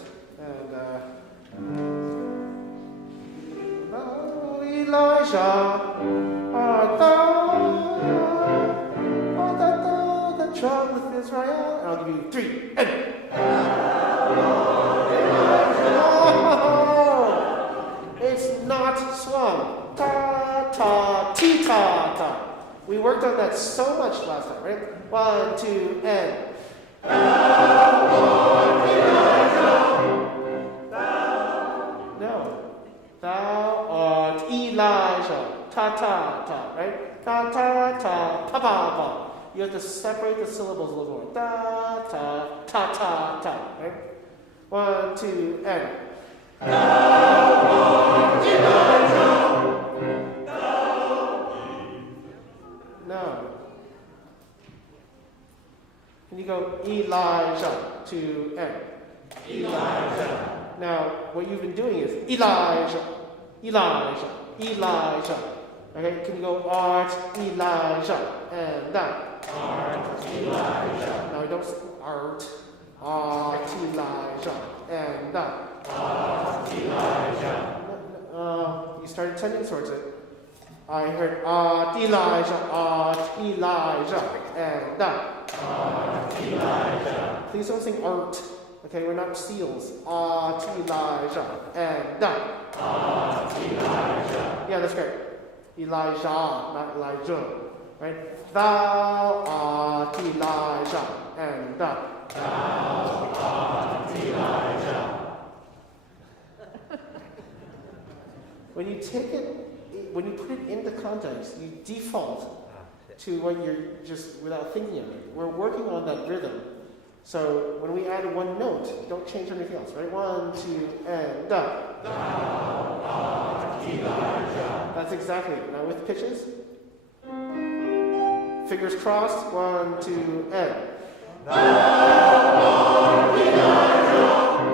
Oh, Elijah, art thou that troubleth Israel? And I'll give you 3, and it's not swung. Ta, ta, ti, ta, ta. We worked on that so much last time, right? 1, 2, and. No. Thou art Elijah. Ta, ta, ta, right? Ta, ta, ta, pa, pa, pa. You have to separate the syllables a little more. Ta, ta, ta, ta, ta, right? 1, 2, and. No. Can you go Elijah to end? Elijah. Now, what you've been doing is Elijah, Elijah, Elijah. Okay, can you go Art, Elijah, and down. Art, Elijah. Now, don't say Art, Elijah, and down. Art, Elijah. You started tending towards it. I heard Elijah, and down. Elijah. Please don't sing art. Okay, we're not seals. Elijah, and down. Elijah. Yeah, that's great. Elijah, not Elijah. Right? Thou art Elijah, and down. Thou art Elijah. When you take it, when you put it into context, you default to what you're just without thinking of it. We're working on that rhythm. So when we add one note, don't change anything else, right? 1, 2, and down. Thou art Elijah. That's exactly it. Now with pitches, fingers crossed, 1, 2, and. Thou art Elijah.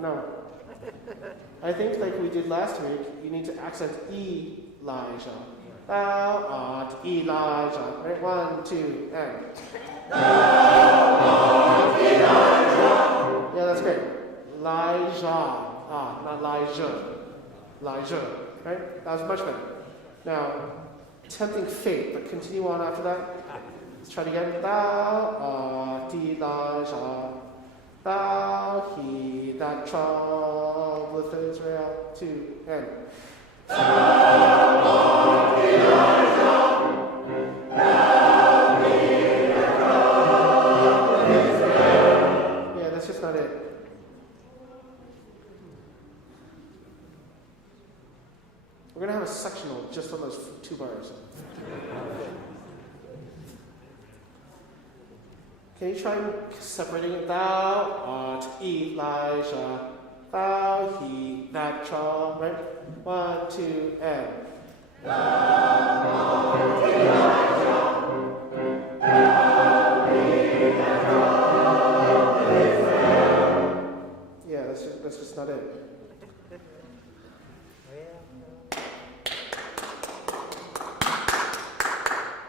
No. I think like we did last week, you need to accent Elijah. Thou art Elijah. Right? 1, 2, and. Thou art Elijah. Yeah, that's great. Elijah. Not Elijah. Elijah. Right? That was much better. Now, tempting fate, but continue on after that. Let's try it again. Thou art Elijah. Thou he that troubleth Israel. 2, and. Thou art Elijah. Thou he that troubleth Israel. Yeah, that's just not it. We're going to have a sectional just on those 2 bars. Can you try separating it? Thou art Elijah, thou he that troubleth, right? 1, 2, and. Thou art Elijah, thou he that troubleth Israel. Yeah, that's just not it.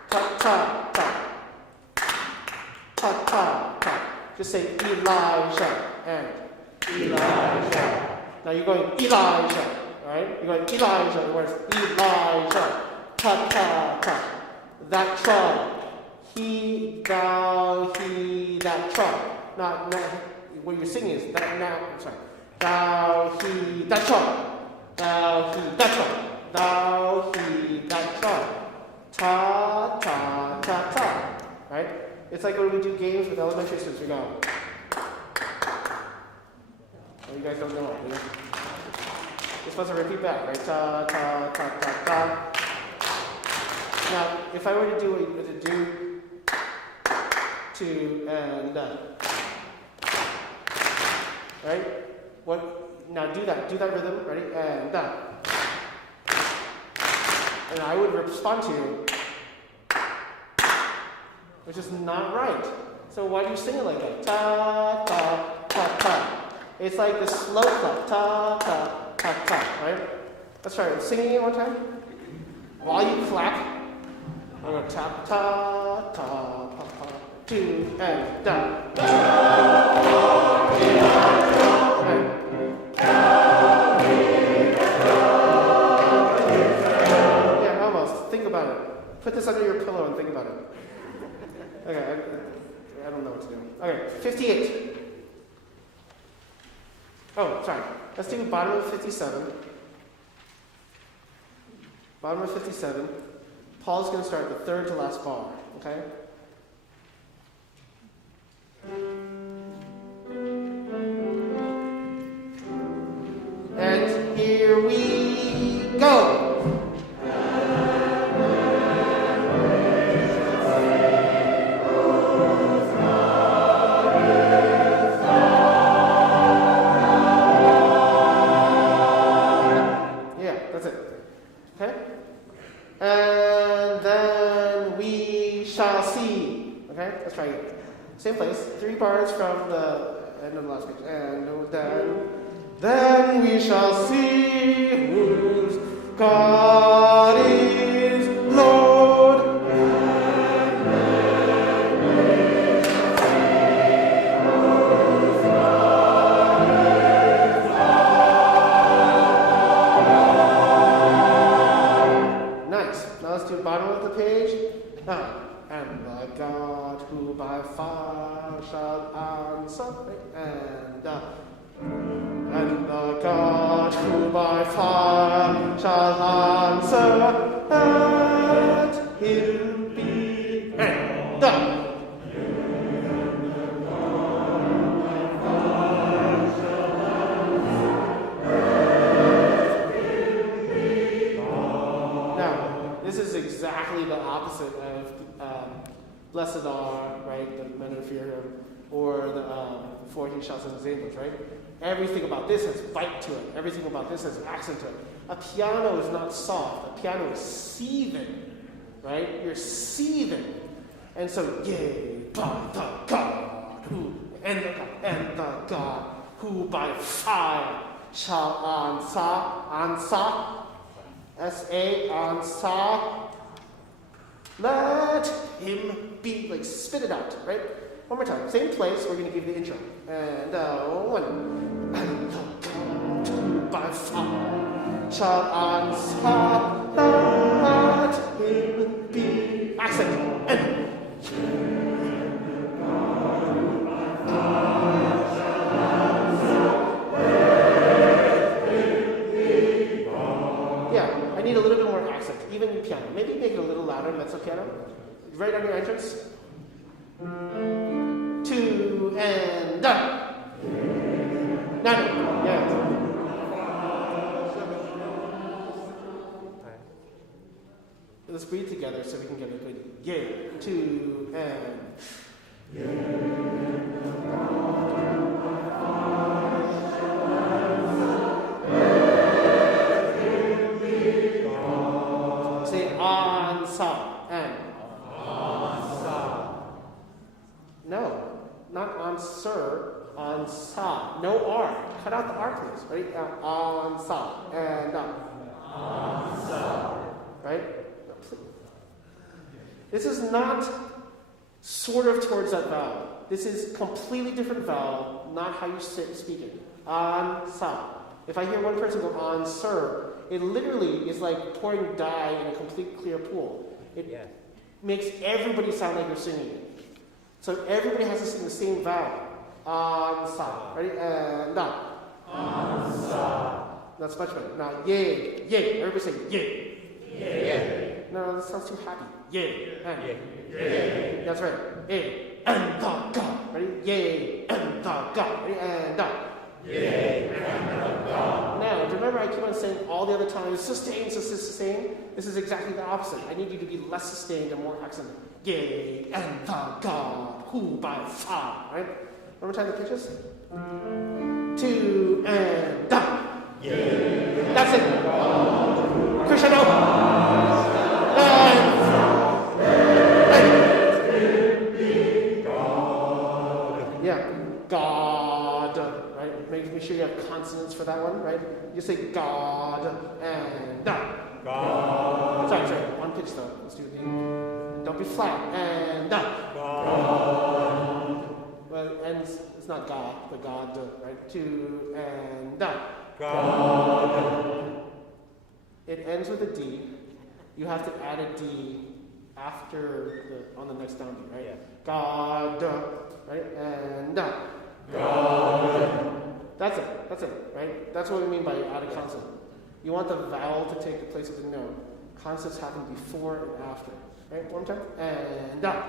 Ta, ta, ta. Ta, ta, ta. Just say Elijah and Elijah. Now you're going Elijah, alright? You're going Elijah, the words Elijah. Ta, ta, ta. That trouble. He, thou, he, that trouble. Not, what you're singing is that now, I'm sorry. Thou, he, that trouble. Thou, he, that trouble. Thou, he, that trouble. Ta, ta, ta, ta. Right? It's like when we do games with elementary students, we go. Oh, you guys don't know. You're supposed to repeat back, right? Ta, ta, ta, ta, ta. Now, if I were to do what you were to do, to, and, right? What? Now do that rhythm, ready? And, and I would respond to you, which is not right. So why do you sing it like that? Ta, ta, ta, ta. It's like the slow clap. Ta, ta, ta, ta, right? Let's try it. Singing it one time. While you clap, I'm going to tap, ta, ta, ta, ta, 2, and down. Yeah, almost. Think about it. Put this under your pillow and think about it. Okay, I don't know what to do. Okay, 58. Oh, sorry. Let's do bottom of 57. Bottom of 57. Paul's going to start the third to last bar, okay? And here we go. Same place, 3 bars from the end of the last page. And then we shall see whose God is Lord. Nice. Now let's do the bottom of the page. And the God who by fire shall answer, and the God who by fire shall answer, let him be. And now, this is exactly the opposite of blessed are, right, the men who fear him, or the for he shall send his angels, right? Everything about this has bite to it. Everything about this has accent to it. A piano is not soft. A piano is seething, right? You're seething. And so, yea, by the God who, and the God who by fire shall answer, S-A, answer, let him be, like, spit it out, right? One more time, same place, we're going to give the intro. And one. And the God who by fire shall answer, let him be, accent, and yeah, I need a little bit more accent, even in piano. Maybe make it a little louder, mezzo piano. Right on your entrance. 2 and done. No, yeah. Let's breathe together so we can get a good yay. 2 and say answer and no, not answer, answer. No R. Cut out the R, please. Ready? Answer and answer. Right? This is not sort of towards that vowel. This is completely different vowel, not how you speak it. Answer. If I hear one person go answer, it literally is like pouring dye in a complete clear pool. It makes everybody sound like you're singing it. So everybody has to sing the same vowel. Answer. Ready? And down. Answer. That's much better. Now, yay, yay. Everybody say yay. Yay. No, that sounds too happy. Yay. And yay. That's right. Yay. And the God. Ready? Yay. And the God. Ready? And down. Yay. And the God. Now, remember I keep on saying all the other times, sustain, sustain. This is exactly the opposite. I need you to be less sustained and more accent. Yea, and the God who by fire, right? One more time the pitches. 2 and down. Yea. That's it. Crescendo. And yeah, God, right? Make sure you have consonants for that one, right? You say God and down. God. Sorry, one pitch though. Let's do it again. Don't be flat. And God. Well, and it's not God, but God, right? 2 and God. It ends with a D. You have to add a D after on the next downbeat, right? Yeah. God, right? And God. That's it, right? That's what we mean by add a consonant. You want the vowel to take the place of the note. Consonants happen before and after. Right, one more time. And God.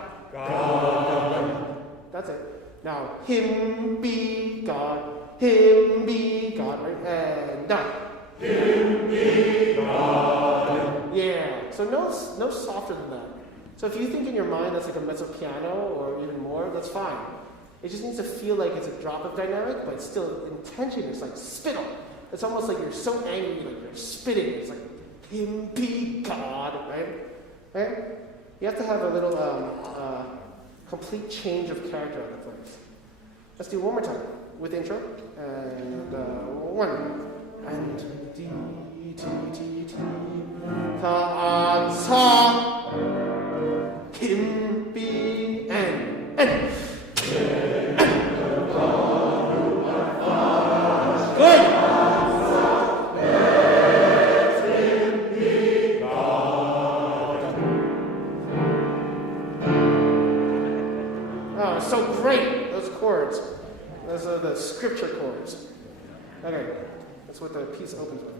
That's it. Now, him be God. Him be God. Right? And God. Him be God. Yeah. So no softer than that. So if you think in your mind that's like a mezzo piano or even more, that's fine. It just needs to feel like it's a drop of dynamic, but it's still intention. It's like spittle. It's almost like you're so angry, like you're spitting. It's like him be God. Right? Right? You have to have a little complete change of character on the place. Let's do it one more time. with intro. And 1. And D, T, T, T. Ta, an, sa. Kim, B, N. N. Good. Oh, so great, those chords. Those are the scripture chords. Okay, that's what the piece opens with.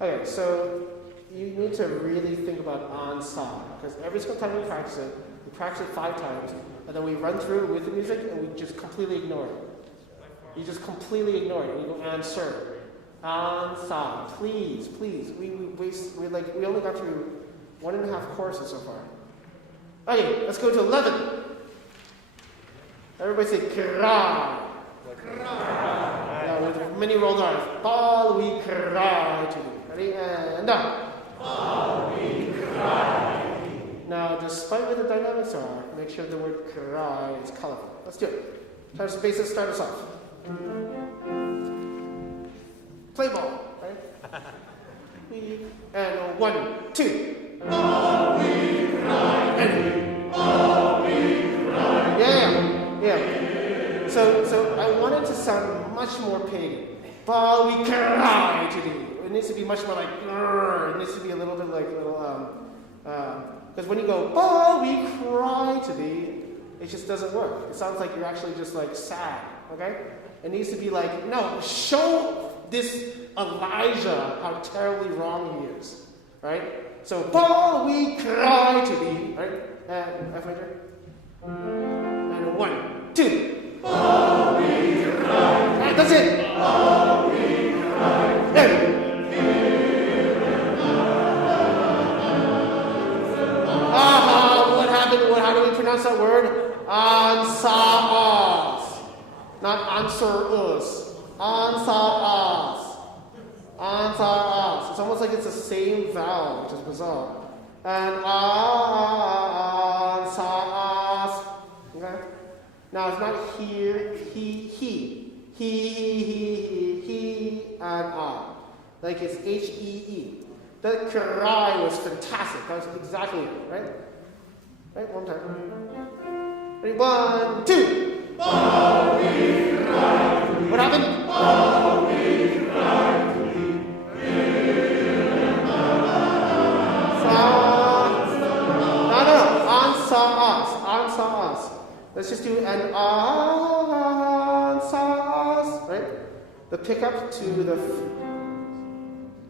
Okay, so you need to really think about ensemble, because every single time we practice it 5 times, and then we run through it with the music, and we just completely ignore it. You just completely ignore it, and you go answer. Ensemble, please. We only got through 1.5 courses so far. Okay, let's go to 11. Everybody say cry. Yeah, with many rolled R's. Ball we cry to you. Ready? And down. Ball we cry. Now, despite what the dynamics are, make sure the word cry is colorful. Let's do it. Try some basics, start us off. Play ball, right? And 1, 2. Ball we cry. And ball we cry. Yeah. So I want it to sound much more pagan. Ball we cry to thee. It needs to be much more like, it needs to be a little bit like because when you go, ball we cry to thee, it just doesn't work. It sounds like you're actually just like sad, okay? It needs to be like, no, show this Elijah how terribly wrong he is, right? So, ball we cry to thee, right? F major. And 1, 2. Ball we cry. Right, that's it. Ball we cry. What happened? How do we pronounce that word? Ansaas. Not answer us. Ansaas. Ansaas. It's almost like it's the same vowel, which is bizarre. And ansaas. Okay? Now it's not here, he, and ah. Like it's H-E-E. That cry was fantastic. That was exactly it, right? Right, one time. Ready, 1, 2. Ball we cry. What happened? Ball we cry. No. Ansaas. Let's just do an ansaas, right? The pickup to the.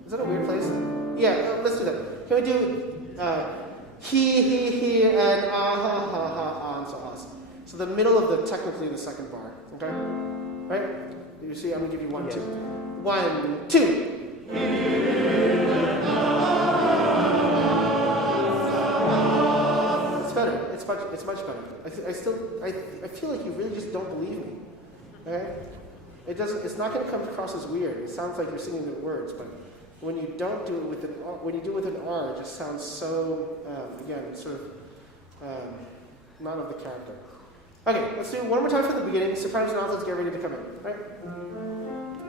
Is that a weird place? Yeah, let's do that. Can we do he, and ansaas? So the middle of the technically the second bar, okay? Right? You see, I'm gonna give you 1, 2. 1, 2. It's better. It's much better. I feel like you really just don't believe me. Okay? It's not going to come across as weird. It sounds like you're singing the words, but when you don't do it with an R, it just sounds so again sort of not of the character. Okay, let's do it one more time from the beginning. Sopranos and altos, get ready to come in. Right?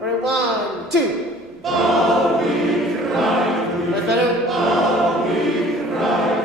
All right, 1, 2. Ball we cry. That's better. Ball we cry.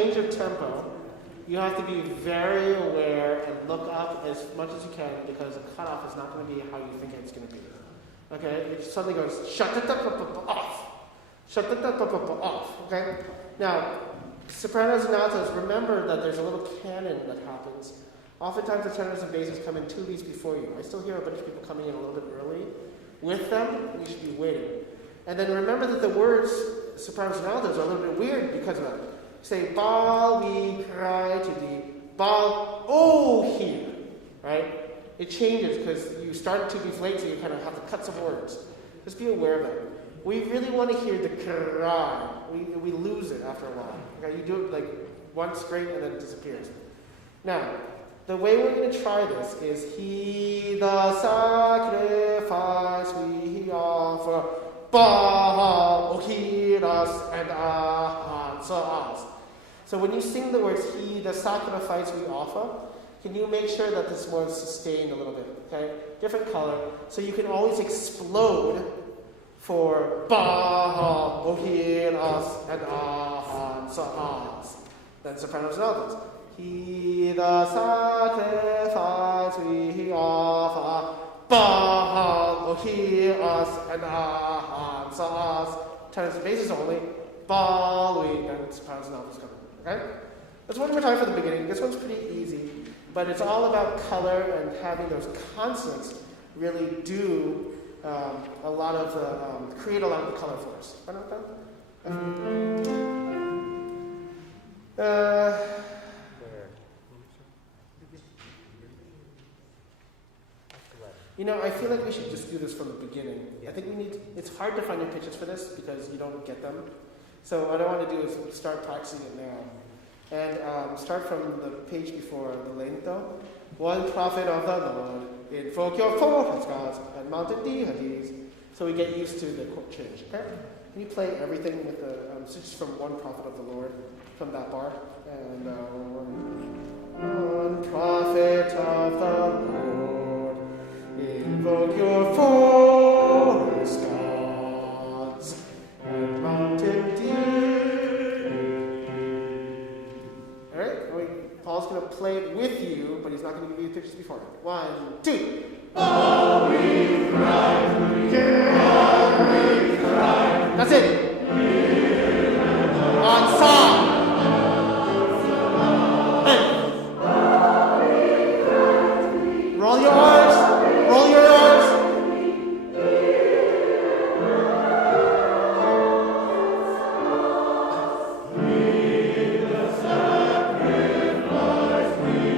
change of tempo, you have to be very aware and look up as much as you can because the cutoff is not going to be how you think it's going to be. Okay? It suddenly goes, off. Off. Okay? Now, sopranos and altos, remember that there's a little canon that happens. Oftentimes the tenors and basses come in 2 beats before you. I still hear a bunch of people coming in a little bit early. With them, you should be waiting. And then remember that the words sopranos and altos are a little bit weird because of that. Say, bal, we, cry, to the, bal, oh, here. Right? It changes because you start 2 beats late, so you kind of have to cut some words. Just be aware of that. We really want to hear the cry. We lose it after a while. Okay? You do it like once straight and then it disappears. Now, the way we're going to try this is he the sacrifice we offer, Baal, hear us, and answer us. So when you sing the words he the sacrifice we offer, can you make sure that this word's sustained a little bit? Okay? Different color. So you can always explode for Baal, hear us, and answer us. Then sopranos and altos. He the sacrifice we offer, Baal, hear us and answer us. Tenors and basses only, Baal, we, and sopranos and altos coming. Okay? Let's one more time for the beginning. This one's pretty easy, but it's all about color and having those consonants really do a lot of create a lot of the color for us. Find out that? You know, I feel like we should just do this from the beginning. I think we need, it's hard to find your pitches for this because you don't get them. So what I want to do is start practicing it now. And start from the page before, the lento. One prophet of the Lord, invoke your foreheads, gods, and mounted deities. So we get used to the chord change. Okay? Can you play everything with the, just from one prophet of the Lord, from that bar? And one prophet of the Lord, invoke your forest gods and mountain deities. Alright, Paul's going to play it with you, but he's not going to give you the pictures before. 1, 2. Oh, we cry, that's it. On song. Roll your arms. Roll your arms.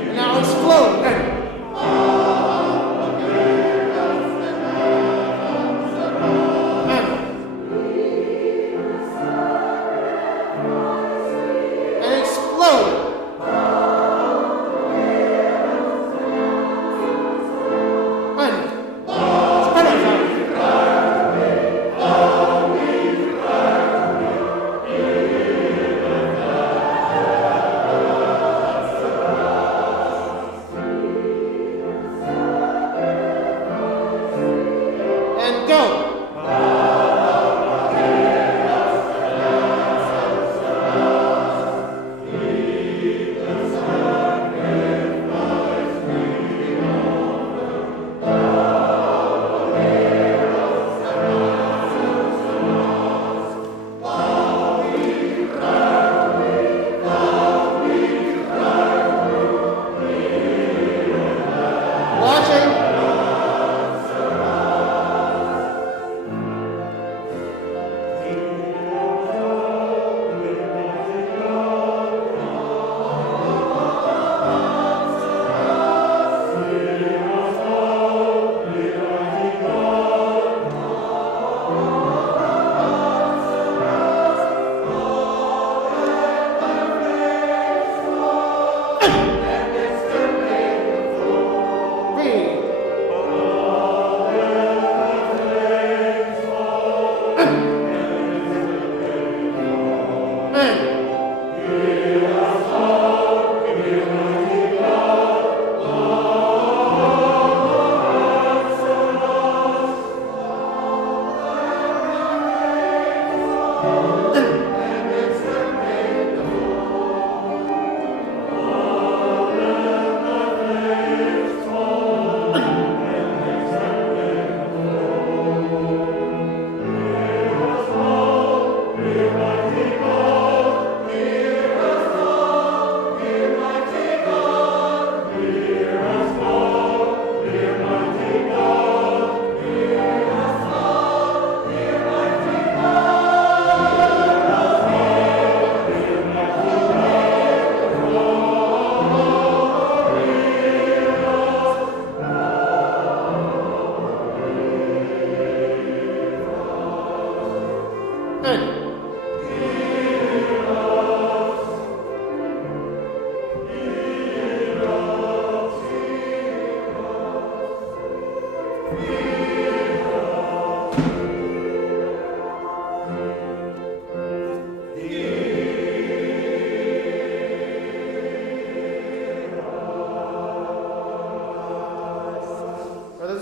And now explode. And explode.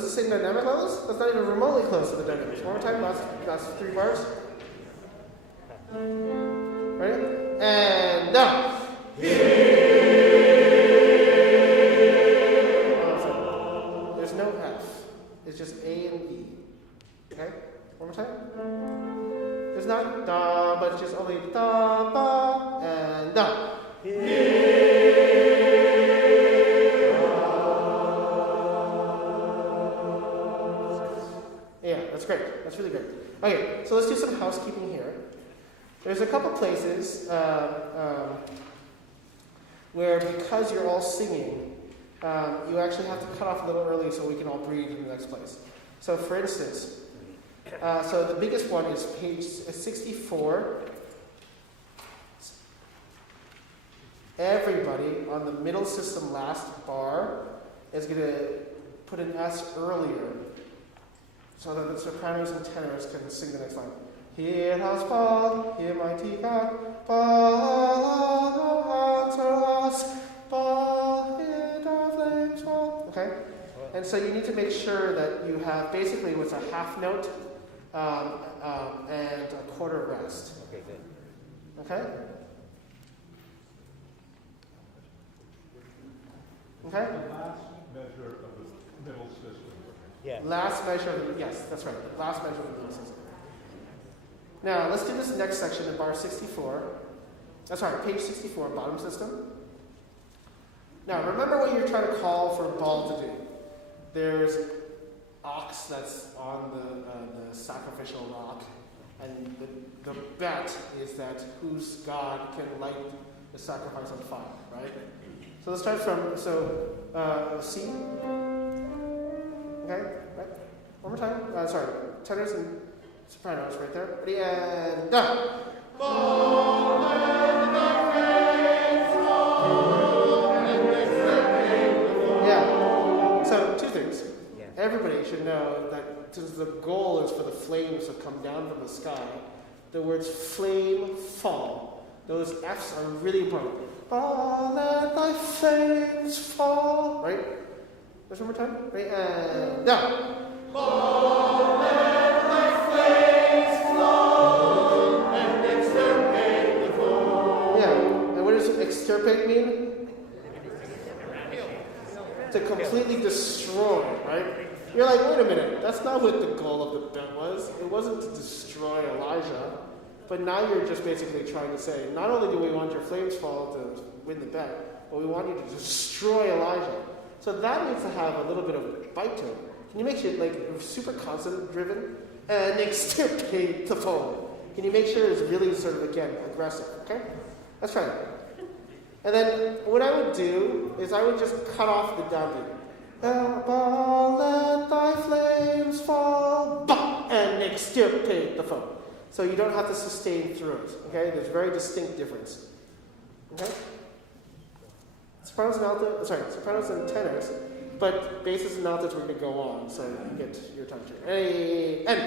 Same dynamic levels? That's not even remotely close to the dynamics. One more time, last 3 bars. Ready? And now. There's no F. It's just A and E. Okay? One more time. There's not da, but it's just only da, ba, and da. Yeah, that's great. That's really great. Okay, so let's do some housekeeping here. There's a couple places where, because you're all singing, you actually have to cut off a little early so we can all breathe in the next place. So, for instance, so the biggest one is page 64. Everybody on the middle system last bar is going to put an S earlier, so that the sopranos and tenors can sing the next line. Hear us, Paul, hear mighty God, Paul, answer us, Paul, hear our flames fall. Okay? And so you need to make sure that you have basically what's a half note and a quarter rest. Okay, good. Okay? Okay? The last measure of the middle system. Yeah. Last measure of the, yes, that's right. Last measure of the middle system. Now, let's do this next section in bar 64. Page 64, bottom system. Now, remember what you're trying to call for a ball to do. There's ox that's on the sacrificial rock, and the bet is that whose god can light the sacrifice on fire, right? So let's start from, C. Okay, right? One more time. Tenors and sopranos right there. Ready, and down. Yeah. So, two things. Yeah. Everybody should know that since the goal is for the flames to come down from the sky, the words flame fall. Those F's are really important. Fall, let thy flames fall. Right? Just one more time. Ready, and down. Fall, let thy flames flow, and extirpate the foe. Yeah. And what does extirpate mean? To completely destroy, right? You're like, wait a minute, that's not what the goal of the bet was. It wasn't to destroy Elijah, but now you're just basically trying to say, not only do we want your flames fall to win the bet, but we want you to destroy Elijah. So that needs to have a little bit of bite to it. Can you make it like super consonant driven? And extirpate the foe. Can you make sure it's really sort of, again, aggressive, okay? Let's try it. And then what I would do is I would just cut off the downbeat. Let thy flames fall, and extirpate the foe. So you don't have to sustain through it. Okay, there's a very distinct difference. Okay, sopranos and tenors, but basses and altos we're going to go on, so you get your time to. Hey, and.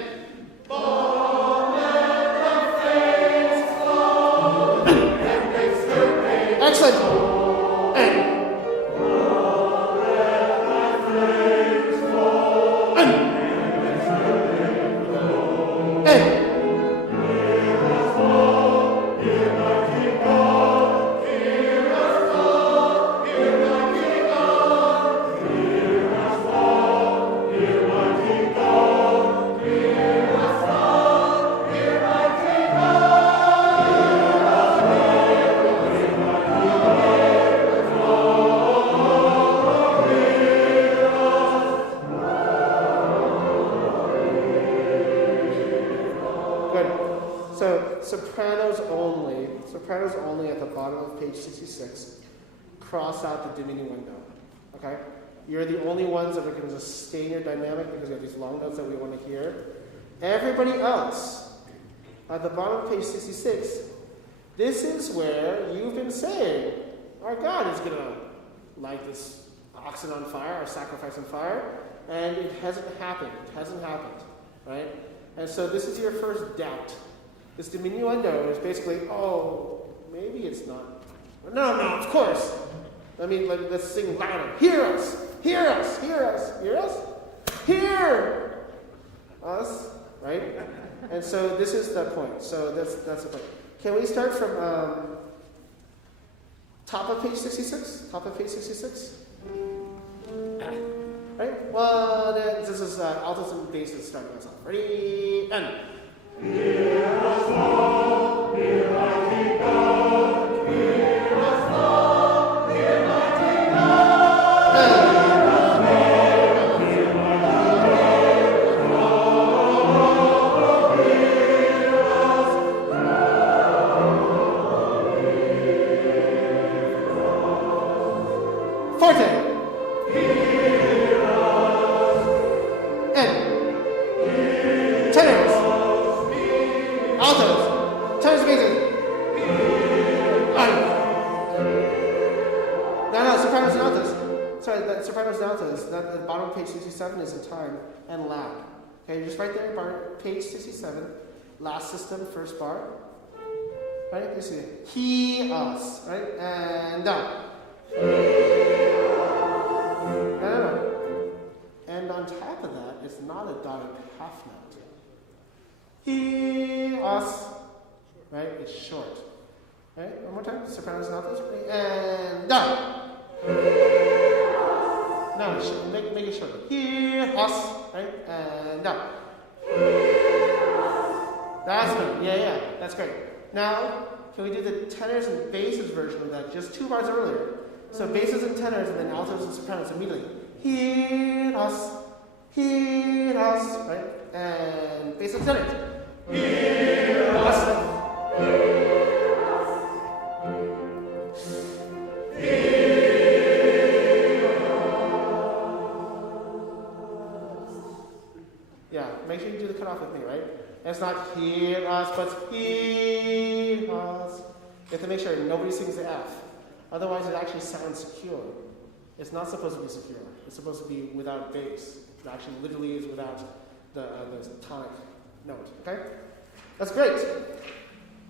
Excellent. Sopranos only at the bottom of page 66. Cross out the diminuendo. Okay? You're the only ones that are going to sustain your dynamic because you have these long notes that we want to hear. Everybody else, at the bottom of page 66, this is where you've been saying, our God is going to light this oxen on fire, our sacrifice on fire, and it hasn't happened. It hasn't happened, right? And so this is your first doubt. This diminuendo is basically, oh, maybe it's not. No, of course. I mean, let's sing louder. Hear us, hear us, hear us, hear us, hear us, right? And so this is the point. So that's the point. Can we start from top of page 66? Top of page 66? Right? Well, this is altos and basses starting us off. Ready? And. Hear us, Lord, hear mighty God. Hear us, Lord, hear mighty God. Hear us, Lord, hear mighty God. Hear us, Lord. Forte. Sopranos and altos, that the bottom of page 67 is in time and loud. Okay, just right there, page 67, last system, first bar. Right? You see it. He, us, right? And down. No. And on top of that, it's not a dotted half note. He, us, right? It's short. Right? One more time. Sopranos and altos. And down. No, make it shorter. Hear us, right? And down. That's good. Yeah, that's great. Now, can we do the tenors and basses version of that just 2 bars earlier? So basses and tenors, and then altos and sopranos immediately. Hear us, right? And basses and tenors. Hear us. Make sure you do the cutoff with me, right? And it's not hear us, but hear us. You have to make sure nobody sings the F. Otherwise, it actually sounds secure. It's not supposed to be secure. It's supposed to be without bass. It actually literally is without the tonic note, okay? That's great.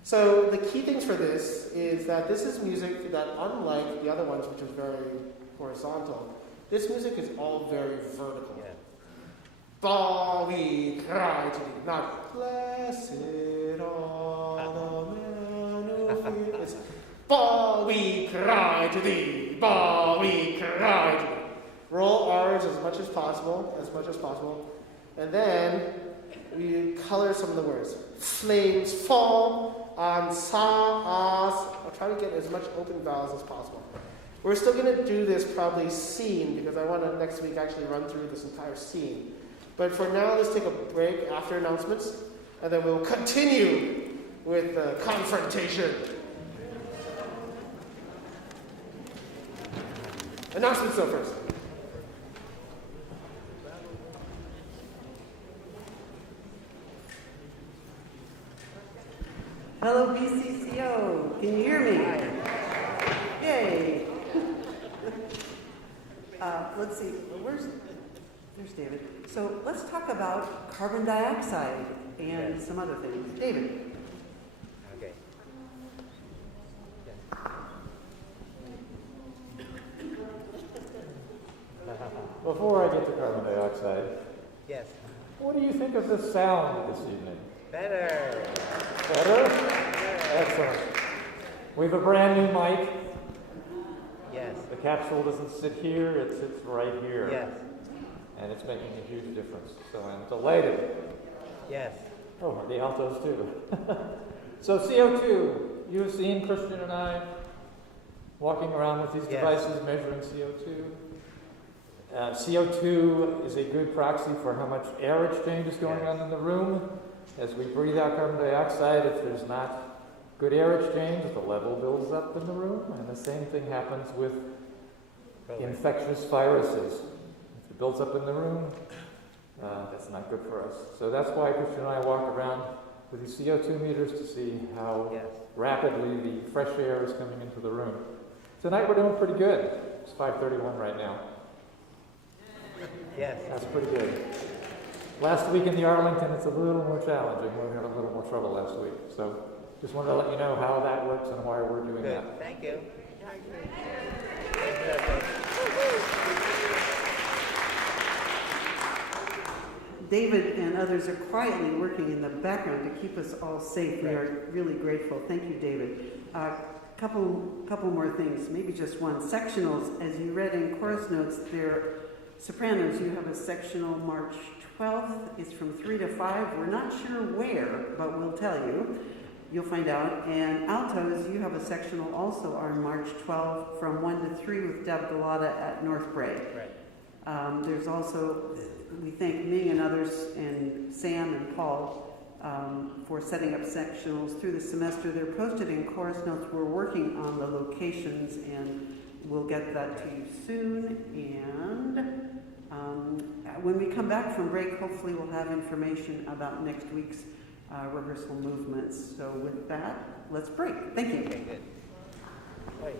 So the key things for this is that this is music that, unlike the other ones, which is very horizontal, this music is all very vertical. Yeah. Ba we cry to thee, not blessed are the men who fear. It's ba we cry to thee, ba we cry to thee. Roll R's as much as possible, and then we color some of the words. Flames fall on sa us. I'll try to get as much open vowels as possible. We're still going to do this probably scene because I want to next week actually run through this entire scene. But for now, let's take a break after announcements, and then we'll continue with the confrontation. Announcements though first. Hello, BCCO. Can you hear me? Yay. Let's see. There's David. So let's talk about carbon dioxide and some other things. David. Okay. Before I get to carbon dioxide, Yes. what do you think of the sound this evening? Better. Better? Excellent. We have a brand new mic. Yes. The capsule doesn't sit here, it sits right here. Yes. And it's making a huge difference. So I'm delighted. Yes. Oh, the altos too. So CO2, you have seen Christian and I walking around with these Yes. devices measuring CO2. CO2 is a good proxy for how much air exchange is going on in the room. As we breathe out carbon dioxide, if there's not good air exchange, the level builds up in the room. And the same thing happens with infectious viruses. If it builds up in the room, that's not good for us. So that's why Christian and I walk around with these CO2 meters to see how rapidly the fresh air is coming into the room. Tonight we're doing pretty good. It's 5:31 right now. Yes. That's pretty good. Last week in the Arlington, it's a little more challenging. We had a little more trouble last week. So just wanted to let you know how that works and why we're doing Good. that. Thank you. David and others are quietly working in the background to keep us all safe. We are really grateful. Thank you, David. Couple more things, maybe just one. Sectionals, as you read in chorus notes, they're sopranos. You have a sectional March 12th. It's from 3 to 5. We're not sure where, but we'll tell you. You'll find out. And altos, you have a sectional also on March 12th from 1 to 3 with Deb Galata at North Bray. Right. There's also, we thank Ming and others and Sam and Paul for setting up sectionals through the semester. They're posted in chorus notes. We're working on the locations and we'll get that to you soon. And when we come back from break, hopefully we'll have information about next week's rehearsal movements. So with that, let's break. Thank you. Okay, good. Wait.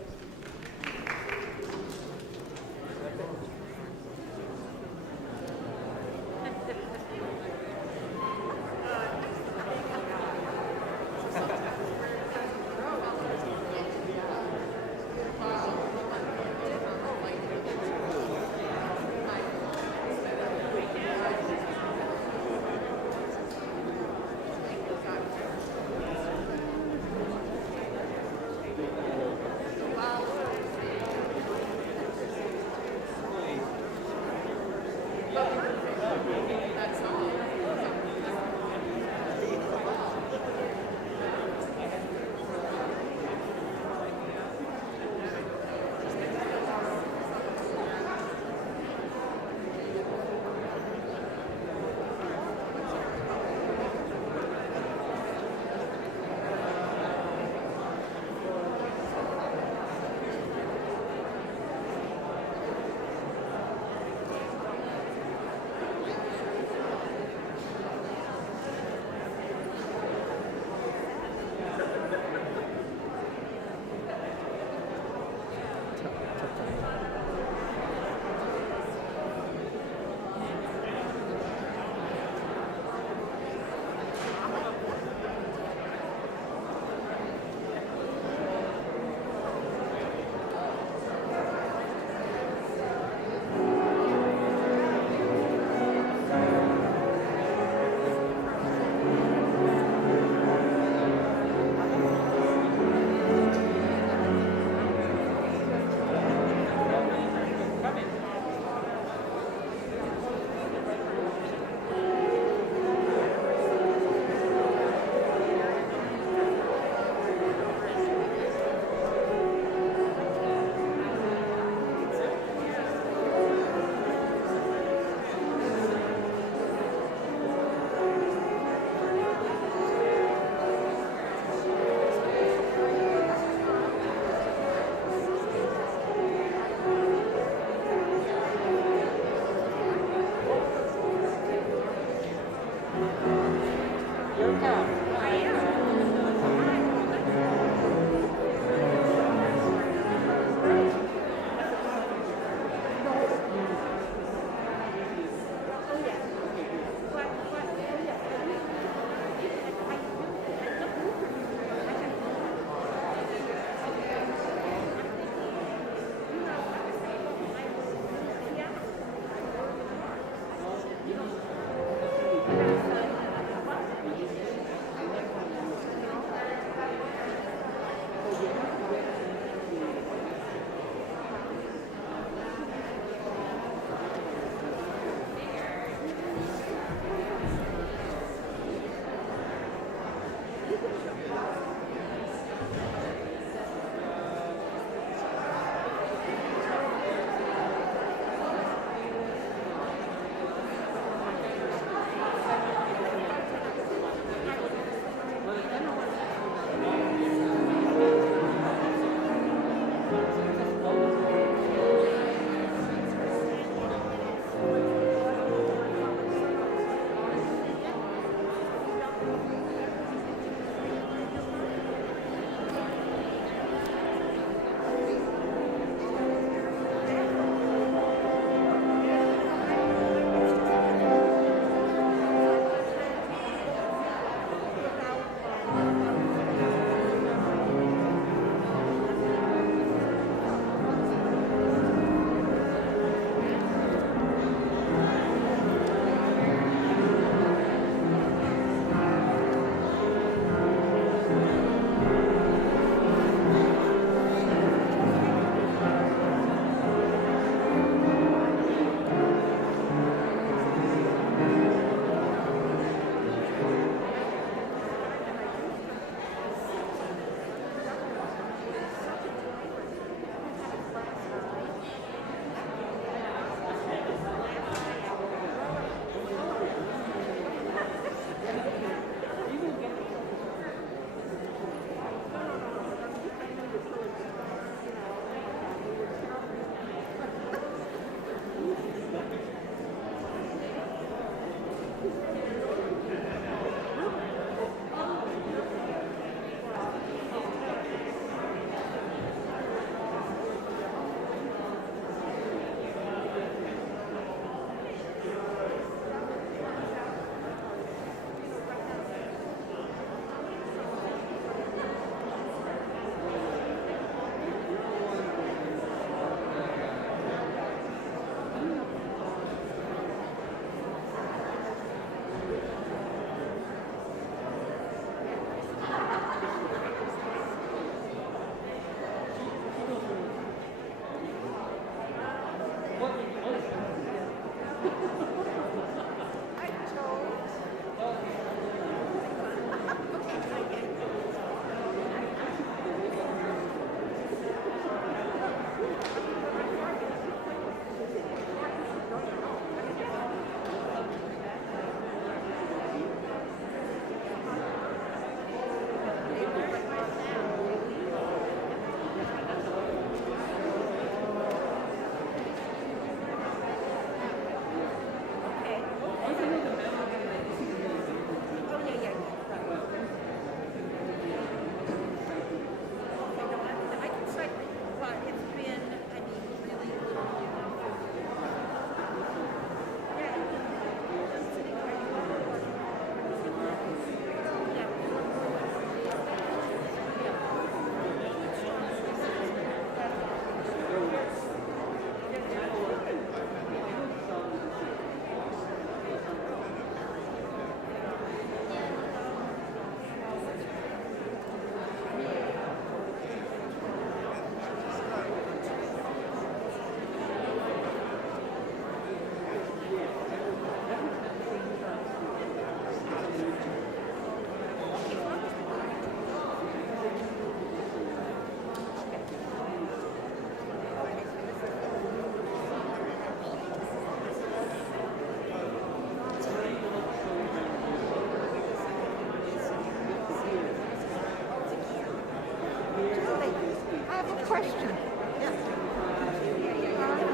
question. Yes.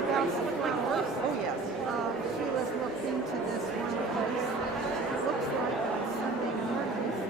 About flowers. Oh, yes. Sheila's looked into this one place. It looks like on Sunday mornings.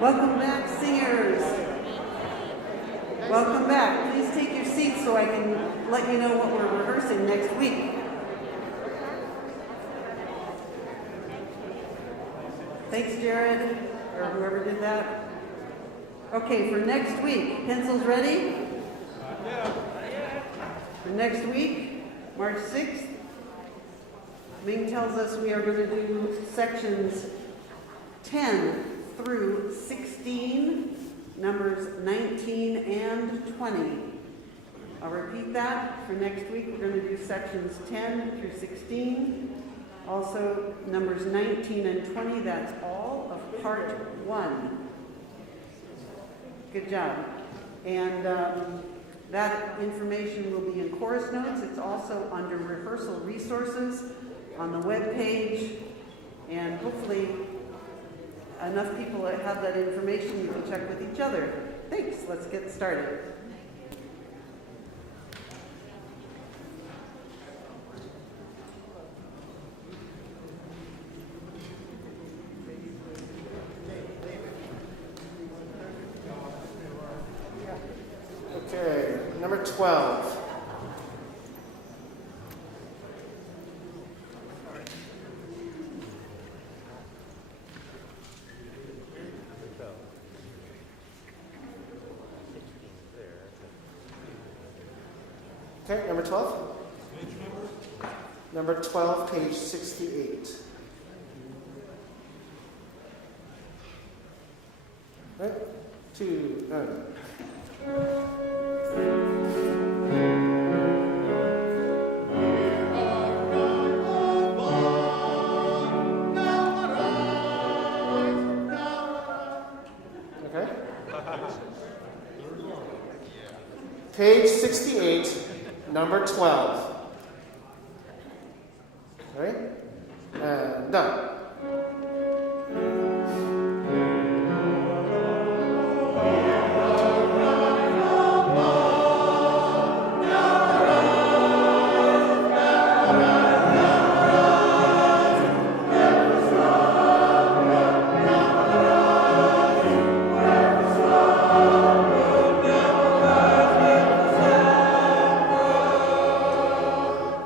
Welcome back, singers. Welcome back. Please take your seats so I can let you know what we're rehearsing next week. Thanks, Jared, or whoever did that. Okay, for next week, pencils ready? For next week, March 6th, Ming tells us we are going to do sections 10 through 16, numbers 19 and 20. I'll repeat that. For next week, we're going to do sections 10 through 16. Also, numbers 19 and 20, that's all of part 1. Good job. And that information will be in course notes. It's also under rehearsal resources on the web page. And hopefully, enough people that have that information, you can check with each other. Thanks. Let's get started. Okay, number 12. Okay, number 12. Number 12, page 68. Right? 2, Okay. Page 68, number 12. Right? And done.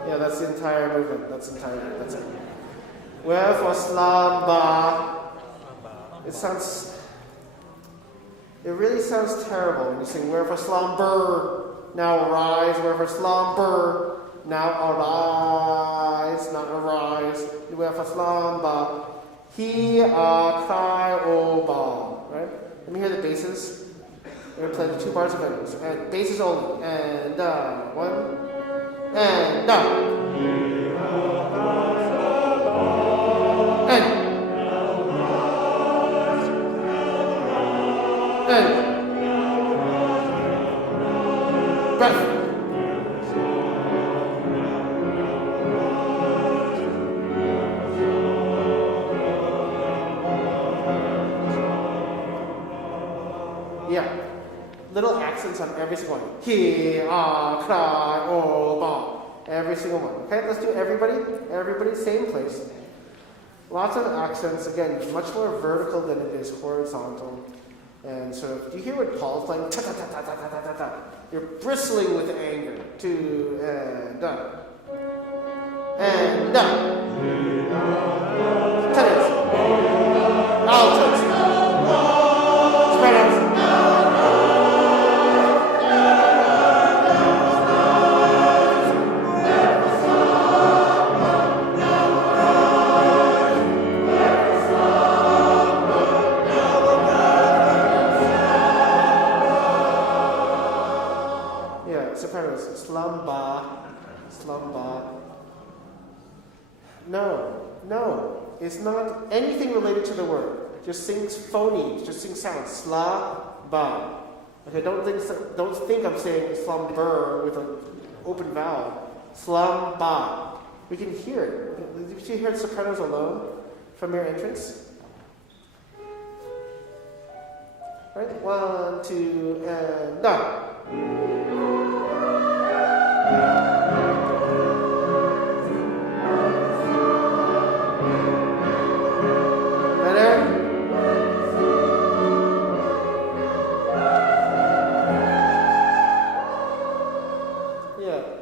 Yeah, that's the entire movement. That's it. Wherefore slamba. It really sounds terrible when you sing wherefore slumber, now arise, wherefore slumber, now arise, not arise, wherefore slamba, he cry oba, right? Let me hear the basses. We're going to play the 2 bars of it. And basses only. And 1, and breath. Yeah. Little accents on every single one. He, cry, ba. Every single one. Okay, let's do everybody. Everybody, same place. Lots of accents. Again, much more vertical than it is horizontal. And sort of, do you hear what Paul's playing? Ta ta ta ta ta ta ta ta. You're bristling with anger. 2 and done. And done. Tenors. Altos. Sopranos. Sopranos, slumba. No, it's not anything related to the word. Just sings phonemes, just sing sounds. Sla-ba. Okay, don't think I'm saying slumber with an open vowel. Slumba. We can hear it. Did you hear the sopranos alone from your entrance? Right? 1, 2, and done.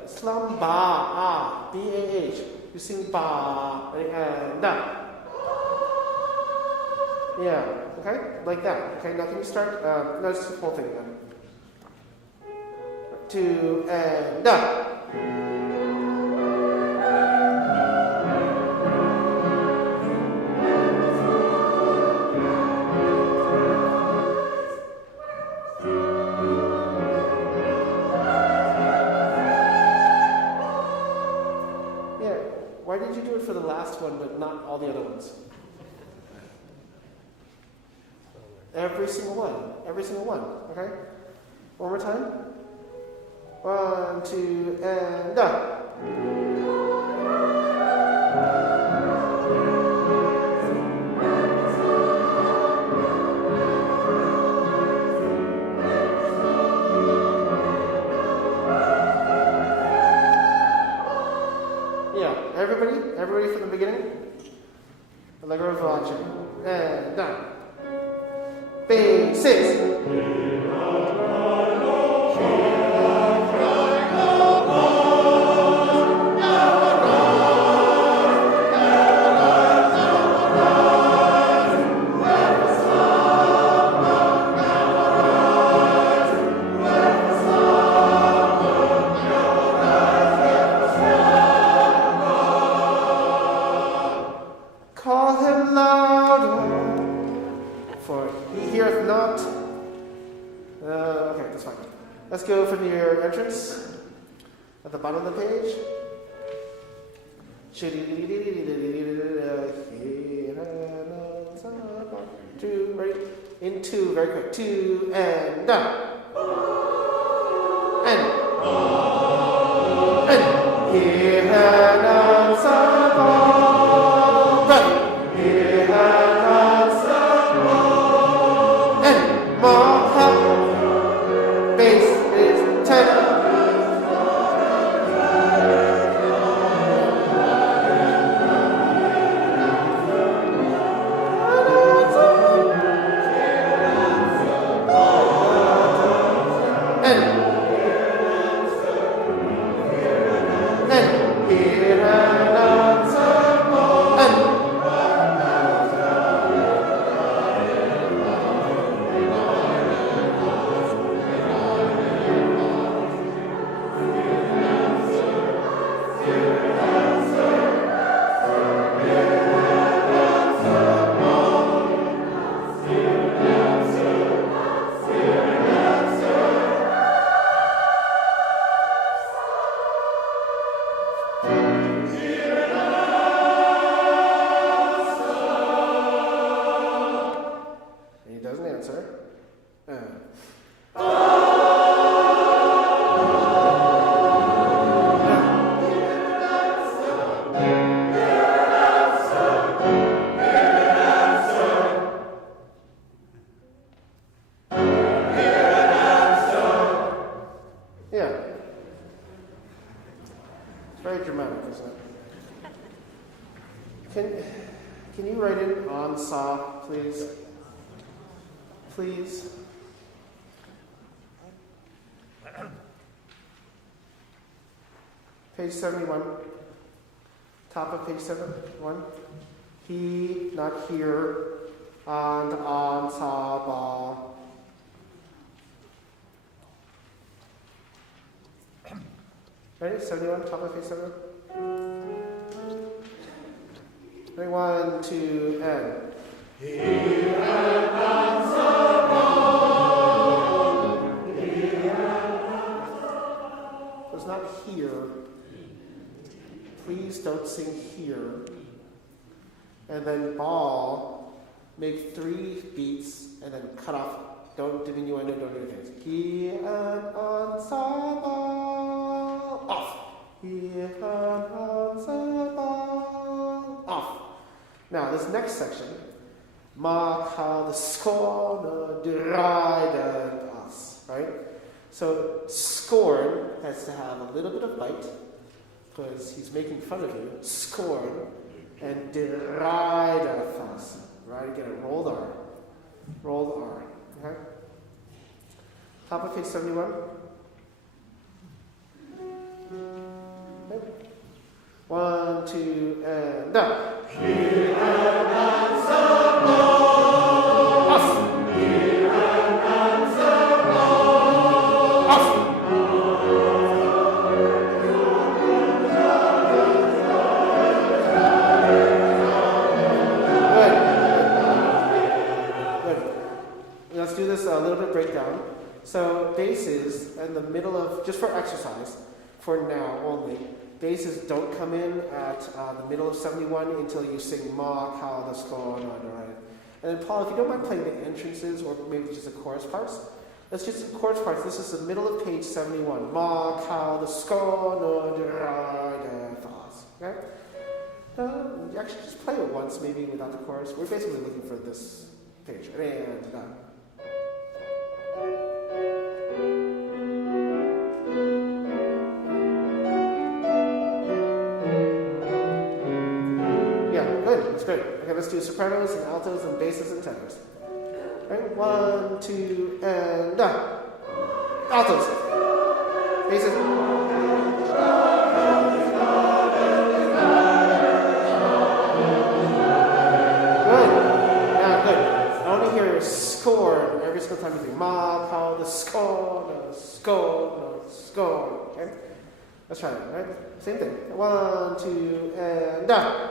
Slumba, B-A-H. You sing ba, and da. Yeah, okay, like that. Okay, now can you start? No, just the whole thing again. 2 and da. Why did you do it for the last one, but not all the other ones? Every single one, okay? One more time. 1, 2, and done. Everybody from the beginning? Allegro vivace. And done. Basis. Okay, that's fine. Let's go from your entrance at the bottom of the page. 2, ready? In 2, very quick. 2 and down. And here and on sabah. Here and on sabah. And more help. Bass is tenor. Can you write it on saw, please? Please. Page 71. Top of page 71. He, not here, and on saw, ba. Ready? 71, top of page 71. Ready? 1, 2, and. Here and on so it's not here. Please don't sing here. And then ball, make 3 beats, and then cut off. Don't do innuendo, don't do anything. Here and on so ball. Off. Here and on so ball. Off. Now, this next section, mark how the scorn deride us, right? So, scorn has to have a little bit of bite, because he's making fun of you. Scorn and deride us, right? Get a rolled R. Rolled R, okay? Top of page 71. Okay. 1, 2, and down. Here and on some more. Off. Here and on some more. Off. Good. Let's do this a little bit breakdown. So basses in the middle of, just for exercise, for now only, basses don't come in at the middle of 71 until you sing Ma, Ka, the scorn, right? And then Paul, if you don't mind playing the entrances or maybe just the chorus parts, let's just do chorus parts. This is the middle of page 71. Ma, Ka, the scorn, right? Okay? You actually just play it once, maybe without the chorus. We're basically looking for this page. And done. That's great. Okay, let's do sopranos and altos and basses and tenors. Right? 1, 2, and down. Altos. Basses. Good. Yeah, good. I want to hear scorn every single time you think ma, pa, the scorn, scorn. Okay? Let's try it, right? Same thing. 1, 2, and down.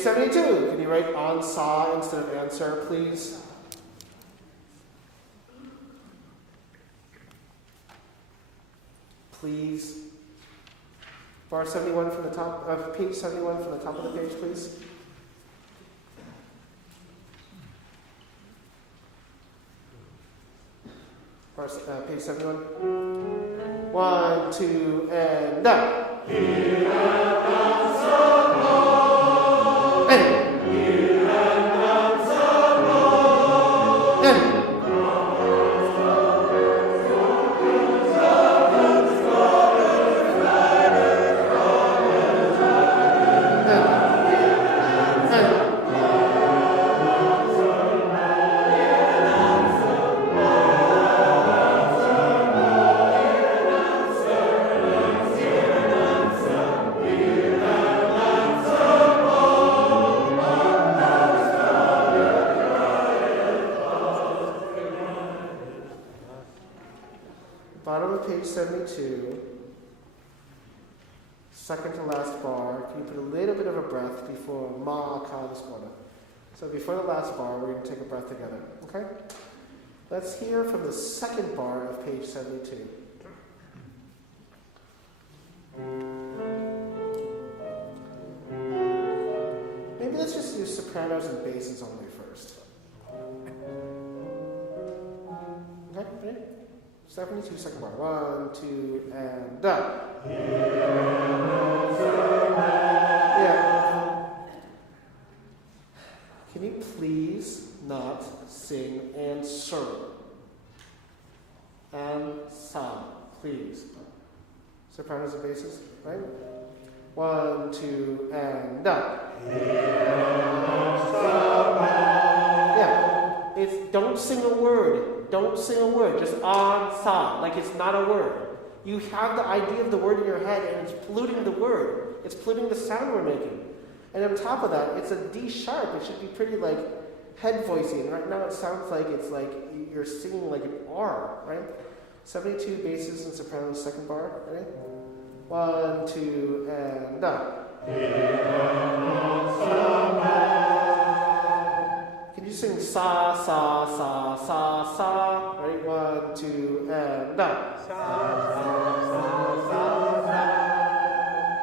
Page 72. Can you write on saw instead of answer, please? Please. Bar 71 from the top of page 71 from the top of the page, please. Bar, page 71. 1, 2, and down. Bottom of page 72, second to last bar. Can you put a little bit of a breath before ma ka this quarter? So before the last bar, we're going to take a breath together. Okay? Let's hear from the second bar of page 72. Maybe let's just use sopranos and basses only first. Okay, ready? 72, second bar. 1, 2, and done. Yeah. Can you please not sing answer? And sa, please. Sopranos and basses, right? 1, 2, and done. Yeah. It's don't sing a word. Don't sing a word. Just on sa, like it's not a word. You have the idea of the word in your head, and it's polluting the word. It's polluting the sound we're making. And on top of that, it's a D sharp. It should be pretty like head voicey. And right now it sounds like it's like you're singing like an R, right? 72 basses and sopranos, second bar. Ready? 1, 2, and done. Can you sing sa, sa, sa, sa, sa? Ready? 1, 2, and done.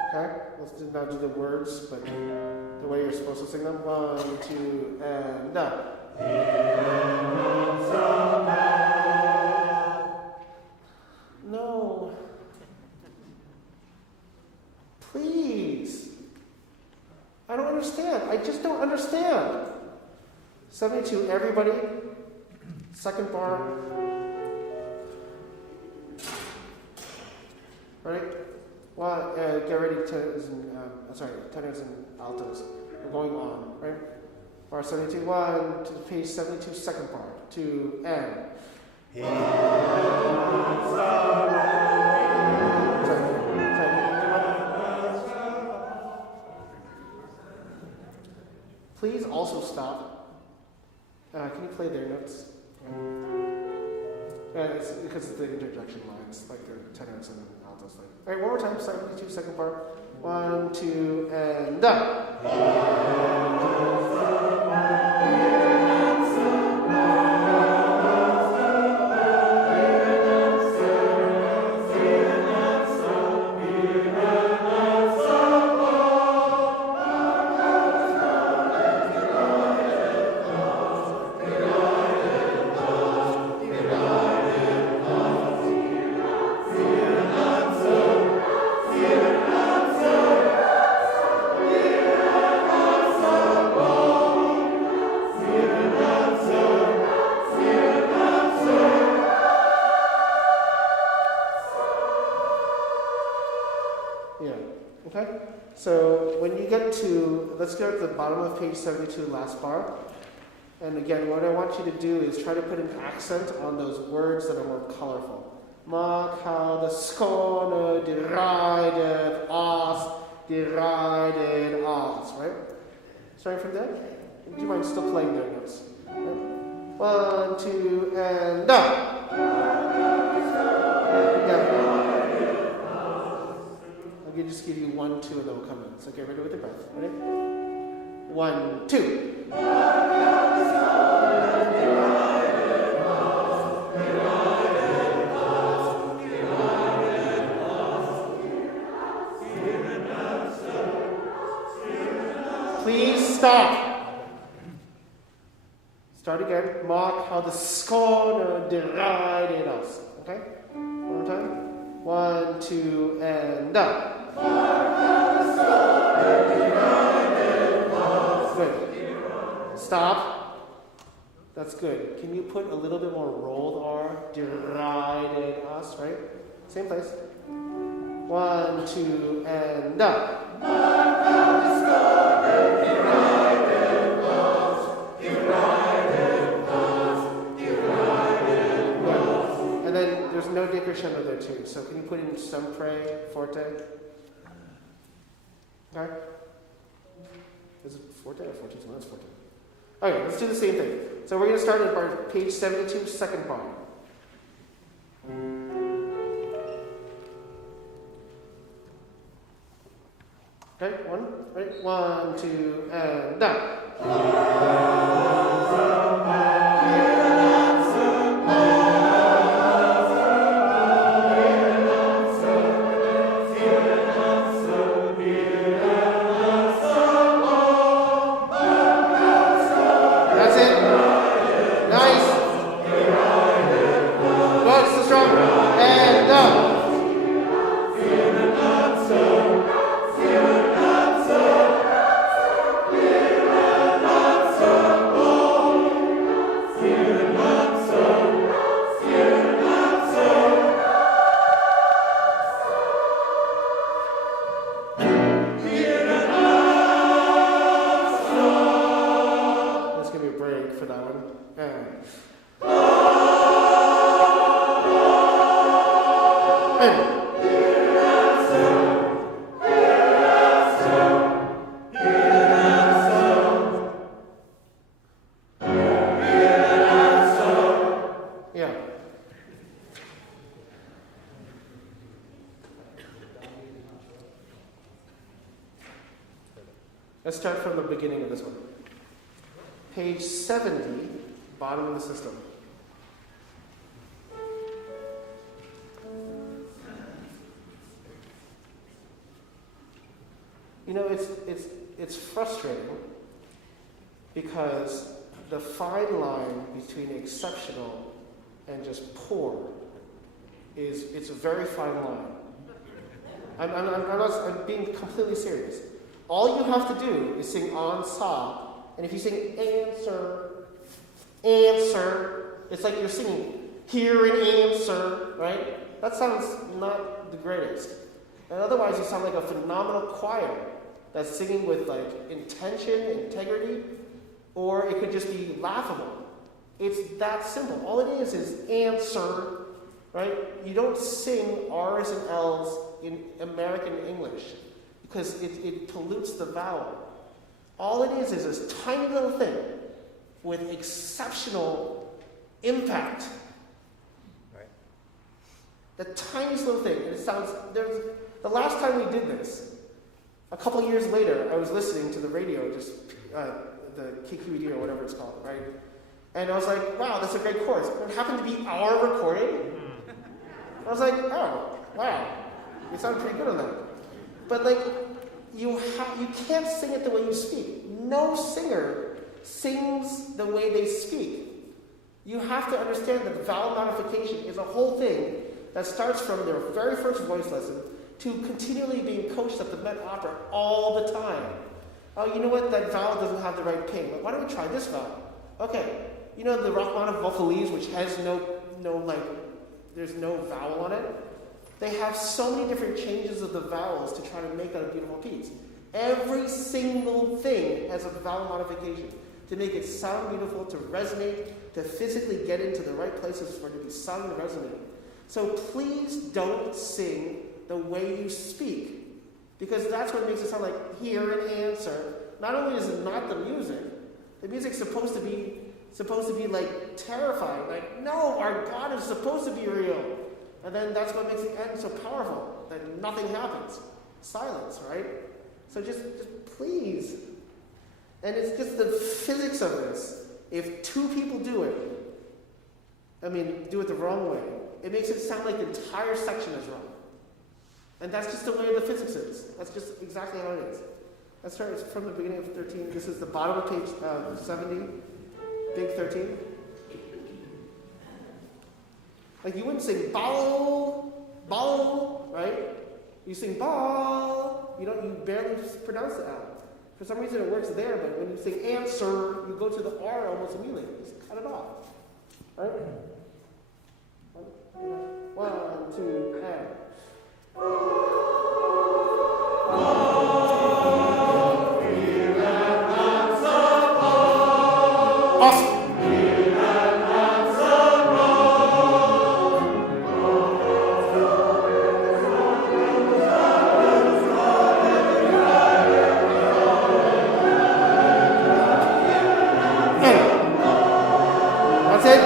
Okay? Let's not do the words, but the way you're supposed to sing them. 1, 2, and done. No. Please. I don't understand. I just don't understand. 72, everybody. Second bar. Ready? Well, get ready, tenors and, tenors and altos. We're going on, right? Bar 72, 1, to page 72, second bar. 2, and. Please also stop. Can you play their notes? It's because of the interjection lines, like the tenors and altos. All right, one more time. 72, second part. 1, 2, and done. Let's go at the bottom of page 72, last bar. And again, what I want you to do is try to put an accent on those words that are more colorful. Mag had skåne derided as, right? Starting from there? Do you mind still playing their notes? Right? 1, 2, and done. Yeah. I'll just give you 1, 2, and they'll come in. So get ready with the breath. Ready? 1, 2. Please stop. Start again. Mark how the scorner derided us. Okay? One more time. 1, 2, and done. Good. Stop. That's good. Can you put a little bit more rolled R? Derided us, right? Same place. 1, 2, and done. And then there's no decrescendo there too. So can you put in sempre, forte? Okay. Is it forte or forte? No, it's forte. Okay, let's do the same thing. So we're going to start at bar, page 72, second bar. Okay, one, right? 1, 2, and done. That's it. Nice. Good, so strong. And done. Let's start from the beginning of this one. Page 70, bottom of the system. You know, it's frustrating because the fine line between exceptional and just poor it's a very fine line. I'm being completely serious. All you have to do is sing on, sa, and if you sing answer, it's like you're singing hear and answer, right? That sounds not the greatest. And otherwise you sound like a phenomenal choir that's singing with like intention, integrity, or it could just be laughable. It's that simple. All it is answer, right? You don't sing R's and L's in American English because it pollutes the vowel. All it is this tiny little thing with exceptional impact. Right. The tiniest little thing. And it sounds, the last time we did this, a couple of years later, I was listening to the radio, just the KQED or whatever it's called, right? And I was like, wow, that's a great chorus. It happened to be our recording. I was like, oh, wow, it sounded pretty good on that. But like, you can't sing it the way you speak. No singer sings the way they speak. You have to understand that vowel modification is a whole thing that starts from their very first voice lesson to continually being coached at the Met Opera all the time. Oh, you know what? That vowel doesn't have the right ping. Why don't we try this vowel? Okay, you know the Rachmaninoff vocalise, which has there's no vowel on it? They have so many different changes of the vowels to try to make that a beautiful piece. Every single thing has a vowel modification to make it sound beautiful, to resonate, to physically get into the right places for it to be sung and resonate. So please don't sing the way you speak, because that's what makes it sound like hear and answer. Not only is it not the music's supposed to be like terrifying. Like, no, our God is supposed to be real. And then that's what makes the end so powerful, that nothing happens. Silence, right? So just please, And it's just the physics of this. If two people do it, do it the wrong way, it makes it sound like the entire section is wrong. And that's just the way the physics is. That's just exactly how it is. Let's start from the beginning of 13. This is the bottom of page 70, big 13. Like you wouldn't sing ball, ball, right? You sing ball, you barely pronounce it out. For some reason it works there, but when you sing answer, you go to the R almost immediately. Just cut it off. Right? 1, 2, and. Awesome. That's it.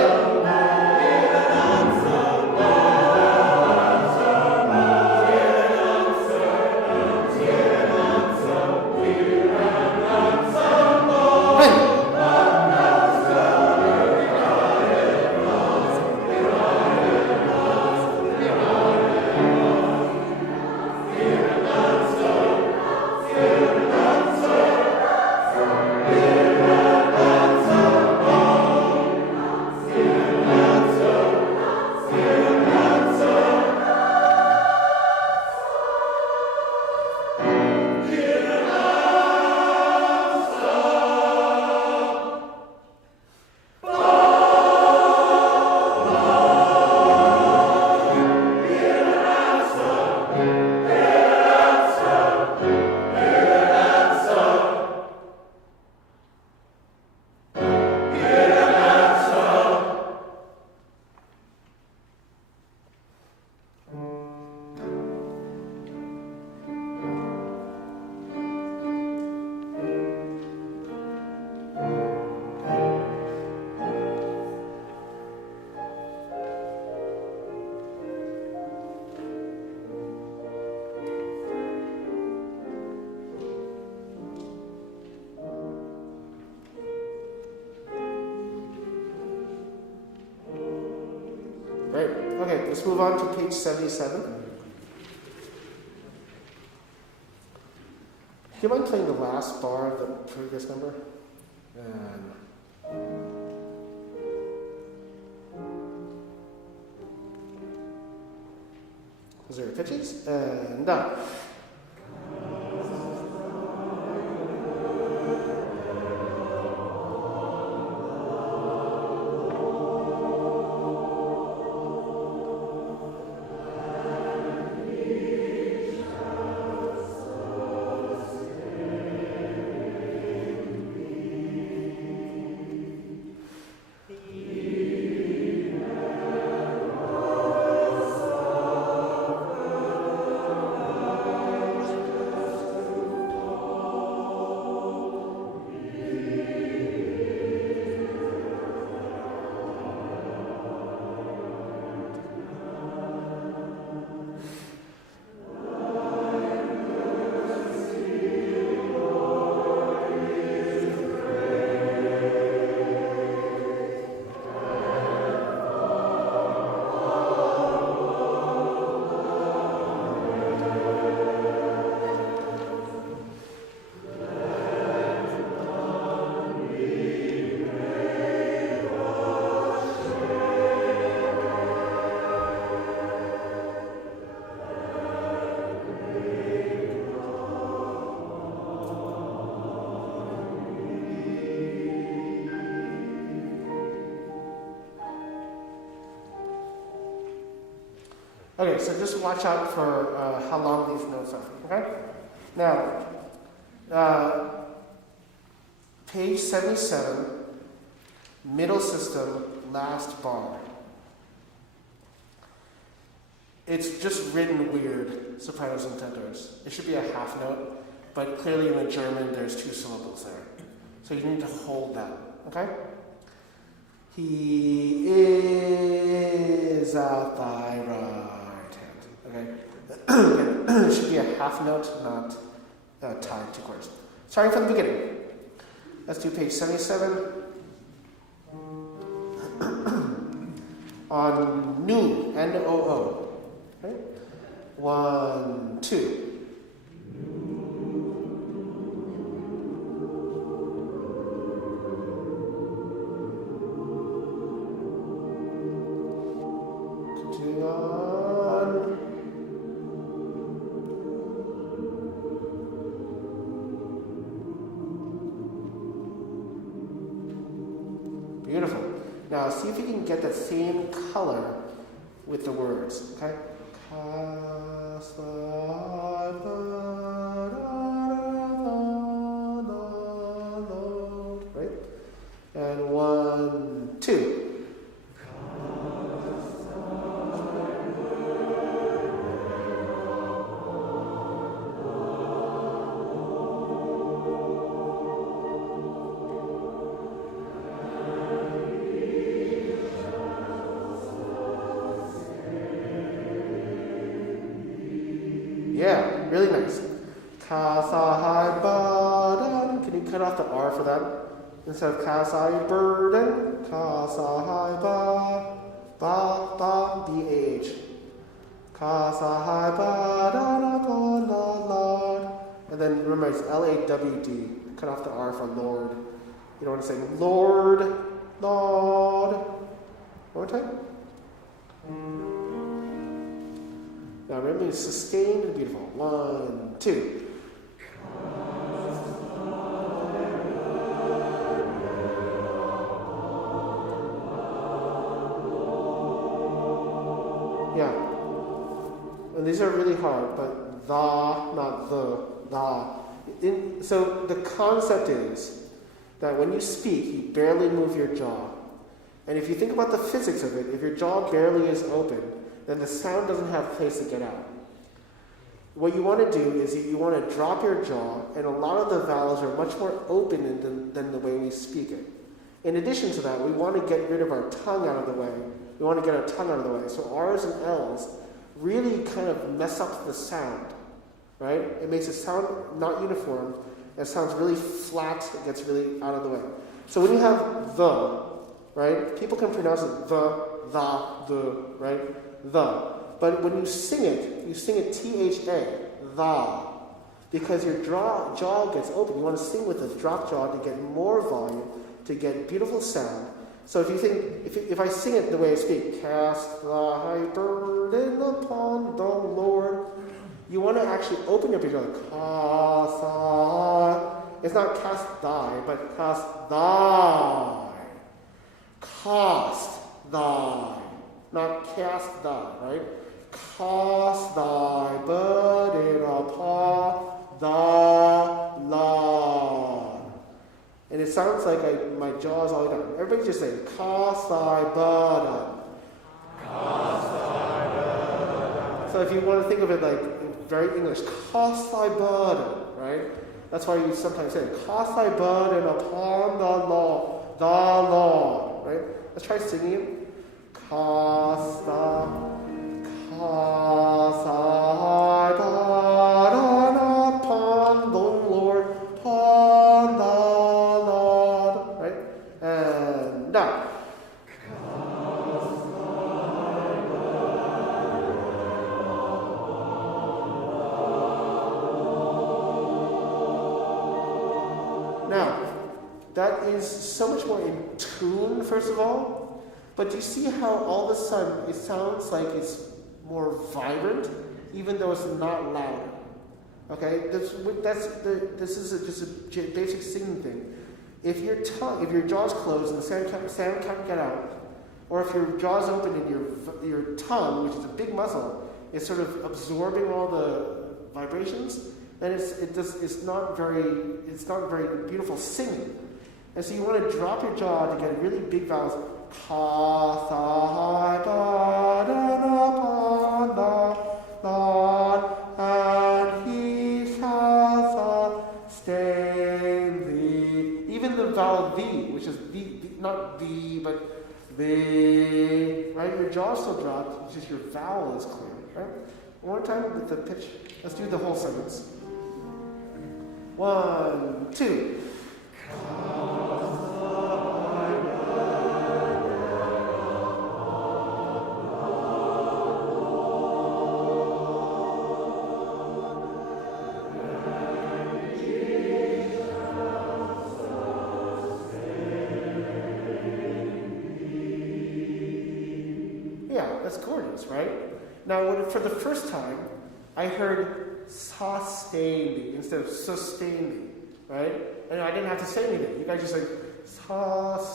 Right. Okay, let's move on to page 77. Do you mind playing the last bar of the previous number? And those are your pitches. And done. Okay, so just watch out for how long these notes are, okay? Now, page 77, middle system, last bar. It's just written weird, sopranos and tenors. It should be a half note, but clearly in the German there's 2 syllables there. So you need to hold that, okay? He is at thy right hand, okay? It should be a half note, not tied to chords. Starting from the beginning. Let's do page 77. On nu, N-O-O. Okay? 1, 2. Continuing on. Beautiful. Now see if you can get that same color with the words. Okay? Right? And 1, 2. Yeah, really nice. Kasai badan. Can you cut off the R for that? Instead of kasai burden, kasai ba, B-A-H. Kasai badan upon the Lord. And then remember it's L-A-W-D. Cut off the R for Lord. You don't want to say Lord, Lord. One more time. Now remember, it's sustained and beautiful. 1, 2. Yeah. And these are really hard, but the, not the. So the concept is that when you speak, you barely move your jaw. And if you think about the physics of it, if your jaw barely is open, then the sound doesn't have a place to get out. What you want to do is you want to drop your jaw, and a lot of the vowels are much more open than the way we speak it. In addition to that, we want to get rid of our tongue out of the way. We want to get our tongue out of the way. So R's and L's really kind of mess up the sound, right? It makes it sound not uniform. It sounds really flat. It gets really out of the way. So when you have the, right, people can pronounce it the, right? The. But when you sing it T-H-A, the. Because your jaw gets open. You want to sing with a drop jaw to get more volume, to get beautiful sound. So if you think, if I sing it the way I speak, cast thy burden upon the Lord, you want to actually open up your jaw. Cast, it's not cast thy, but cast thy. Cast thy. Not cast thy, right? Cast thy burden upon the Lord. And it sounds like my jaw is all the way down. Everybody just say, cast thy burden. Cast thy burden. So if you want to think of it like very English, cast thy burden, right? That's why you sometimes say, cast thy burden upon the Lord, right? Let's try singing it. Cast thy burden upon the Lord, upon the Lord, right? And now. Now, that is so much more in tune, first of all. But do you see how all of a sudden it sounds like it's more vibrant, even though it's not louder? Okay, this is just a basic singing thing. If your jaw's closed and the sound can't get out, or if your jaw's open and your tongue, which is a big muscle, is sort of absorbing all the vibrations, then it's not very beautiful singing. And so you want to drop your jaw to get really big vowels. Cast thy burden upon the Lord, and he shall sustain thee. Even the vowel thee, which is not thee, but thee, right? Your jaw still dropped, it's just your vowel is clear, right? One more time with the pitch. Let's do the whole sentence. 1, 2. That's gorgeous, right? Now, for the first time, I heard sustainly instead of sustainly, right? And I didn't have to say anything. You guys just like, sustainly.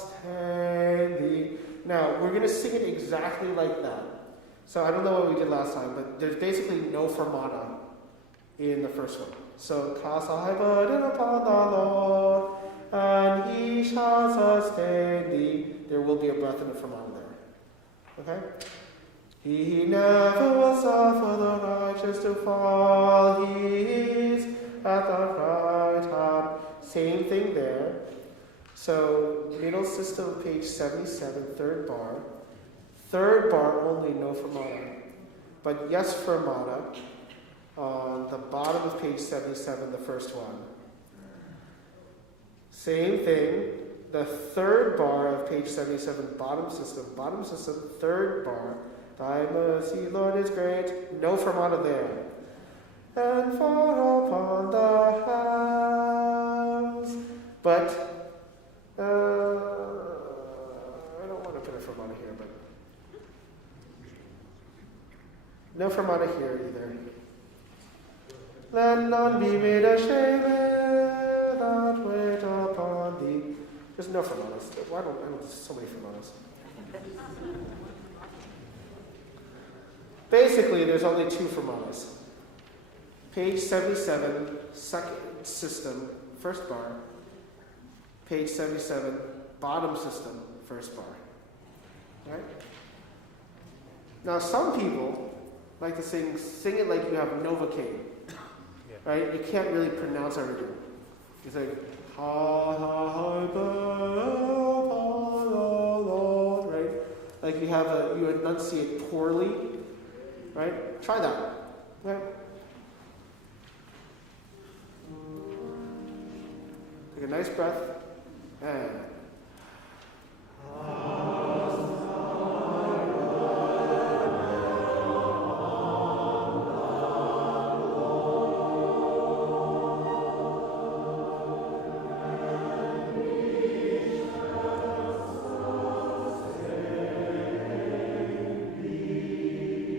Now, we're going to sing it exactly like that. So I don't know what we did last time, but there's basically no fermata in the first one. So, cast thy burden upon the Lord, and he shall sustain thee. There will be a breath and a fermata there. Okay? He never will suffer the righteous to fall. He is at the right hand. Same thing there. So, middle system, page 77, third bar. Third bar only, no fermata. But yes, fermata on the bottom of page 77, the first one. Same thing. The third bar of page 77, bottom system, third bar. Thy mercy, Lord, is great. No fermata there. And fall upon the house. But, I don't want to put a fermata here, but no fermata here either. Let none be made ashamed that wait upon thee. There's no fermatas. Why don't I don't so many fermatas? Basically, there's only two fermatas. Page 77, second system, first bar. Page 77, bottom system, first bar. Right? Now, some people like to sing it like you have Novocaine. Right? You can't really pronounce everything. It's like, ha, ha, ha, ba, ha, la, la, right? Like you enunciate poorly. Right? Try that. Right? Take a nice breath. And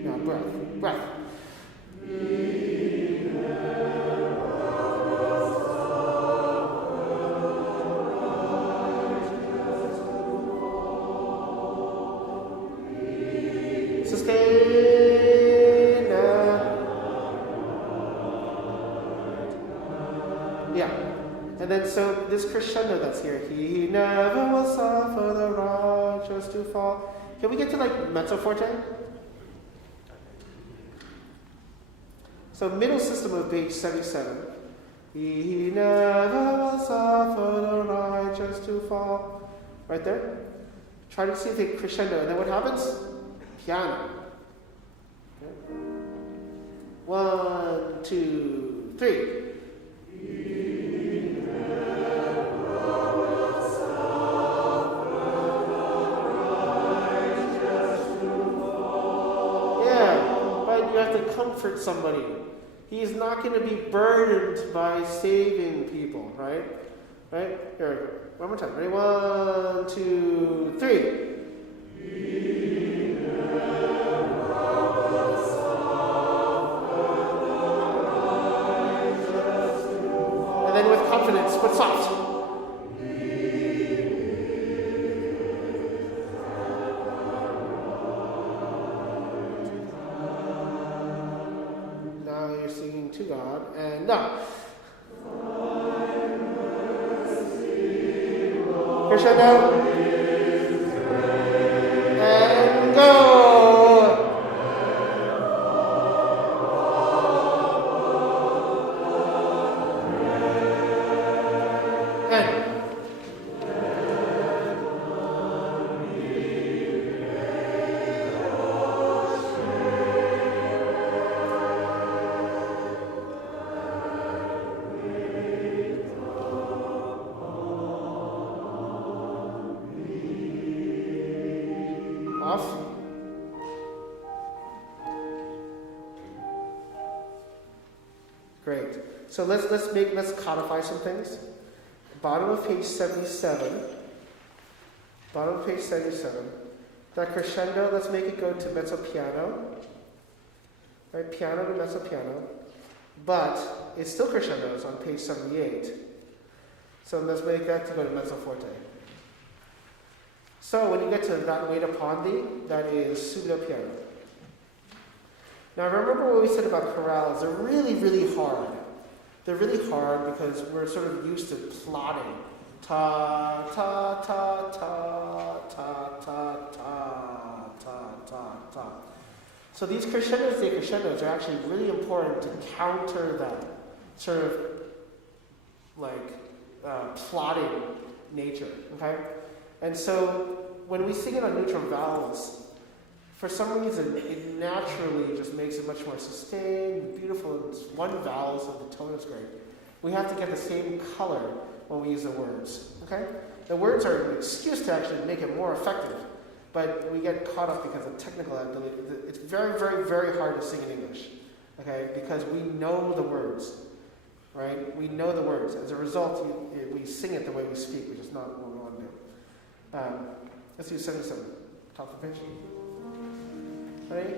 now breath. And then so this crescendo that's here, he never will suffer the righteous to fall. Can we get to like mezzo forte? So middle system of page 77. He never will suffer the righteous to fall. Right there. Try to see the crescendo. And then what happens? Piano. Okay. 1, 2, 3. Comfort somebody. He's not going to be burdened by saving people, right? Right? Here we go. One more time. Ready? 1, 2, 3. And then with confidence, but soft. To God, and now. Crescendo. And go. And. Off. Great. So let's codify some things. Bottom of page 77. Bottom of page 77. That crescendo, let's make it go to mezzo piano. Right, piano to mezzo piano. But it's still crescendos on page 78. So let's make that to go to mezzo forte. So when you get to that way to upon thee, that is subito piano. Now remember what we said about chorales. They're really, really hard. They're really hard because we're sort of used to plotting. Ta, ta, ta, ta, ta, ta, ta, ta, ta, ta. So these crescendos, decrescendos, are actually really important to counter that sort of like plotting nature, okay? And so when we sing it on neutral vowels, for some reason, it naturally just makes it much more sustained, beautiful. It's one vowel, so the tone is great. We have to get the same color when we use the words, okay? The words are an excuse to actually make it more effective, but we get caught up because of technical ability. It's very, very, very hard to sing in English, okay? Because we know the words, right? We know the words. As a result, we sing it the way we speak, which is not what we want to do. Let's do 77, top of the page. Ready?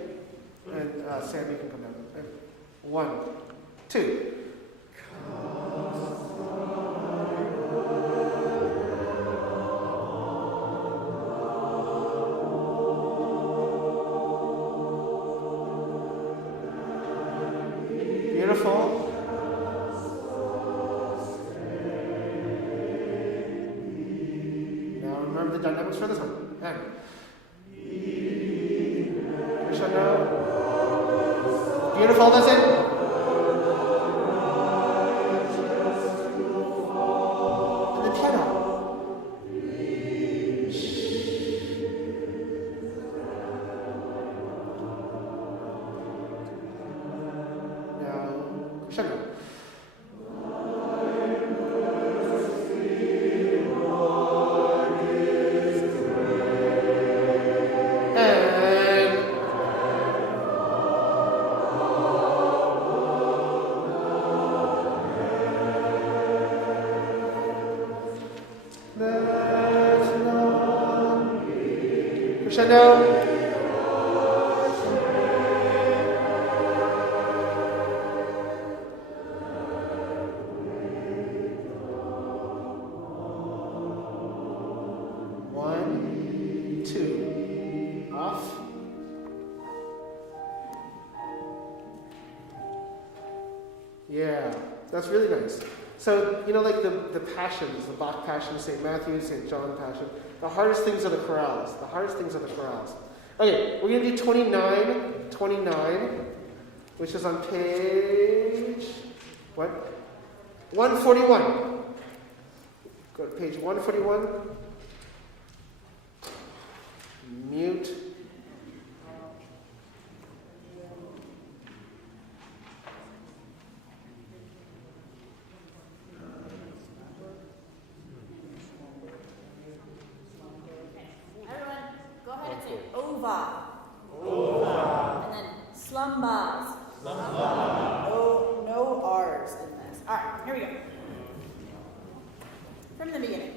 And Sam, you can come down. 1, 2. Beautiful. Now remember the dynamics for this one. And crescendo. Beautiful, that's it. And the piano. Now, crescendo. Crescendo. One, two, off. Yeah, that's really nice. So, you know, like the passions, the Bach Passion, St. Matthew, St. John Passion, the hardest things are the chorales. The hardest things are the chorales. Okay, we're going to do 29, which is on page, what? 141. Go to page 141. Mute. Ova. Ova. And then slumbas. Slumba. No R's in this. All right, here we go. From the beginning.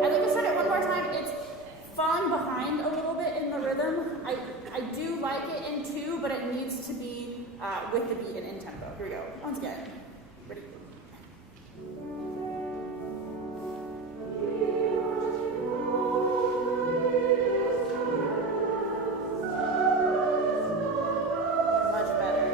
I'd like to start it one more time. It's falling behind a little bit in the rhythm. I do like it in 2, but it needs to be with the beat and in tempo. Here we go. Once again. Ready? Much better.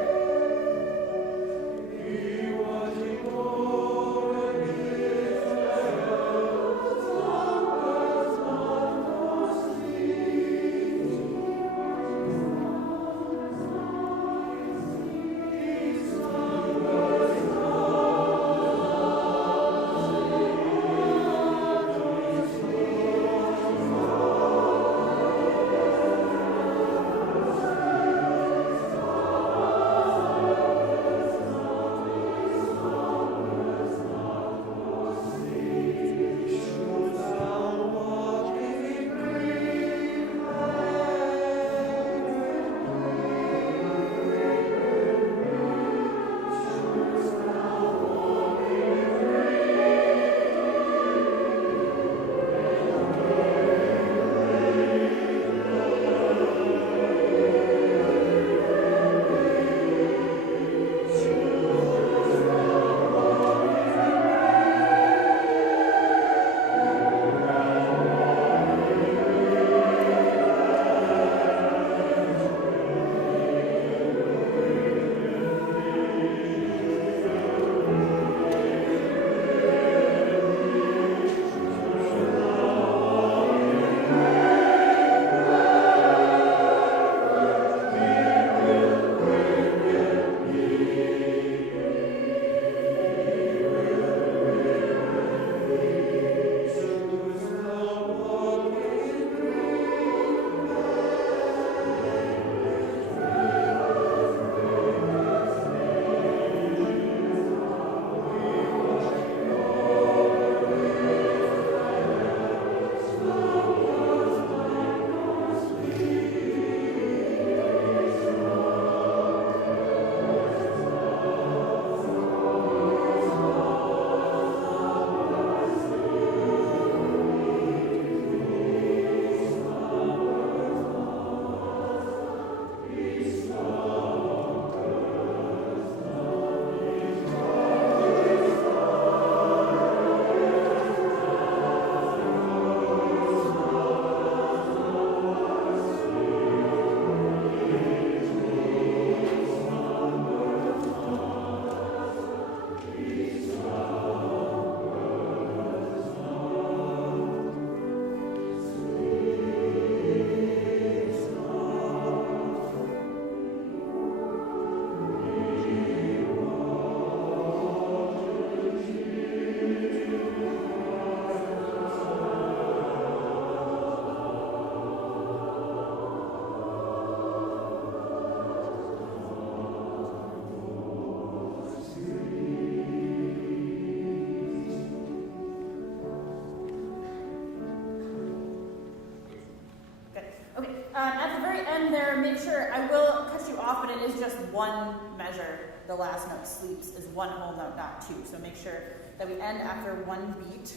end there, make sure, I will cut you off, but it is just one measure. The last note, sleeps, is one whole note, not two. So make sure that we end after one beat.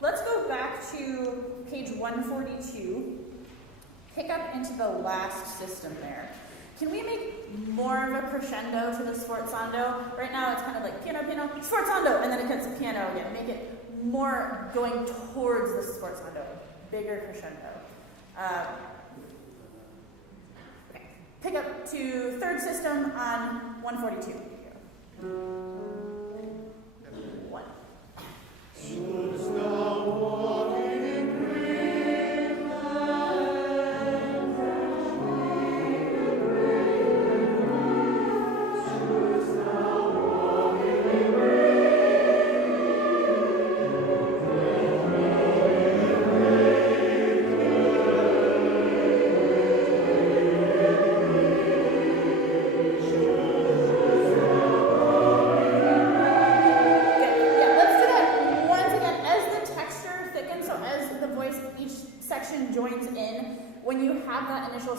Let's go back to page 142. Pick up into the last system there. Can we make more of a crescendo to the sforzando? Right now it's kind of like piano, piano, sforzando, and then it gets to piano again. Make it more going towards the sforzando, bigger crescendo. Okay. Pick up to third system on 142. One.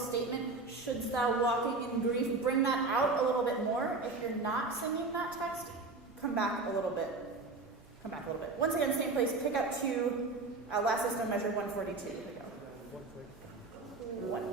Statement, shouldst thou walking in grief, bring that out a little bit more. If you're not singing that text, come back a little bit. Once again, same place, pick up to last system, measure 142. Here we go. 1.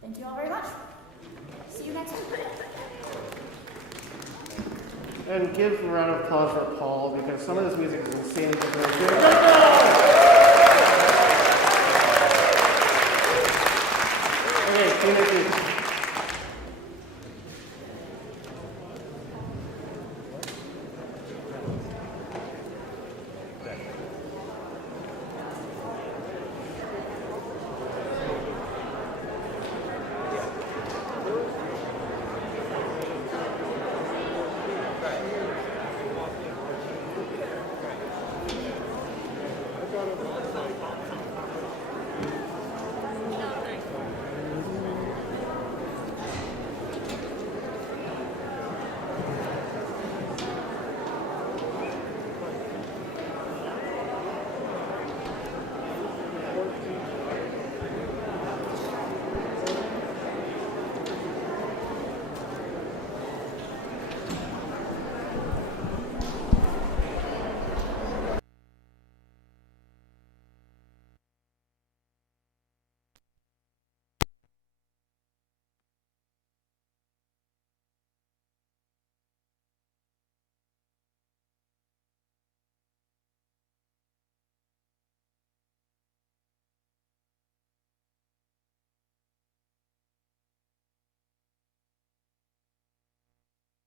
Thank you all very much. See you next week. And give a round of applause for Paul, because some of this music is insanely different. Okay,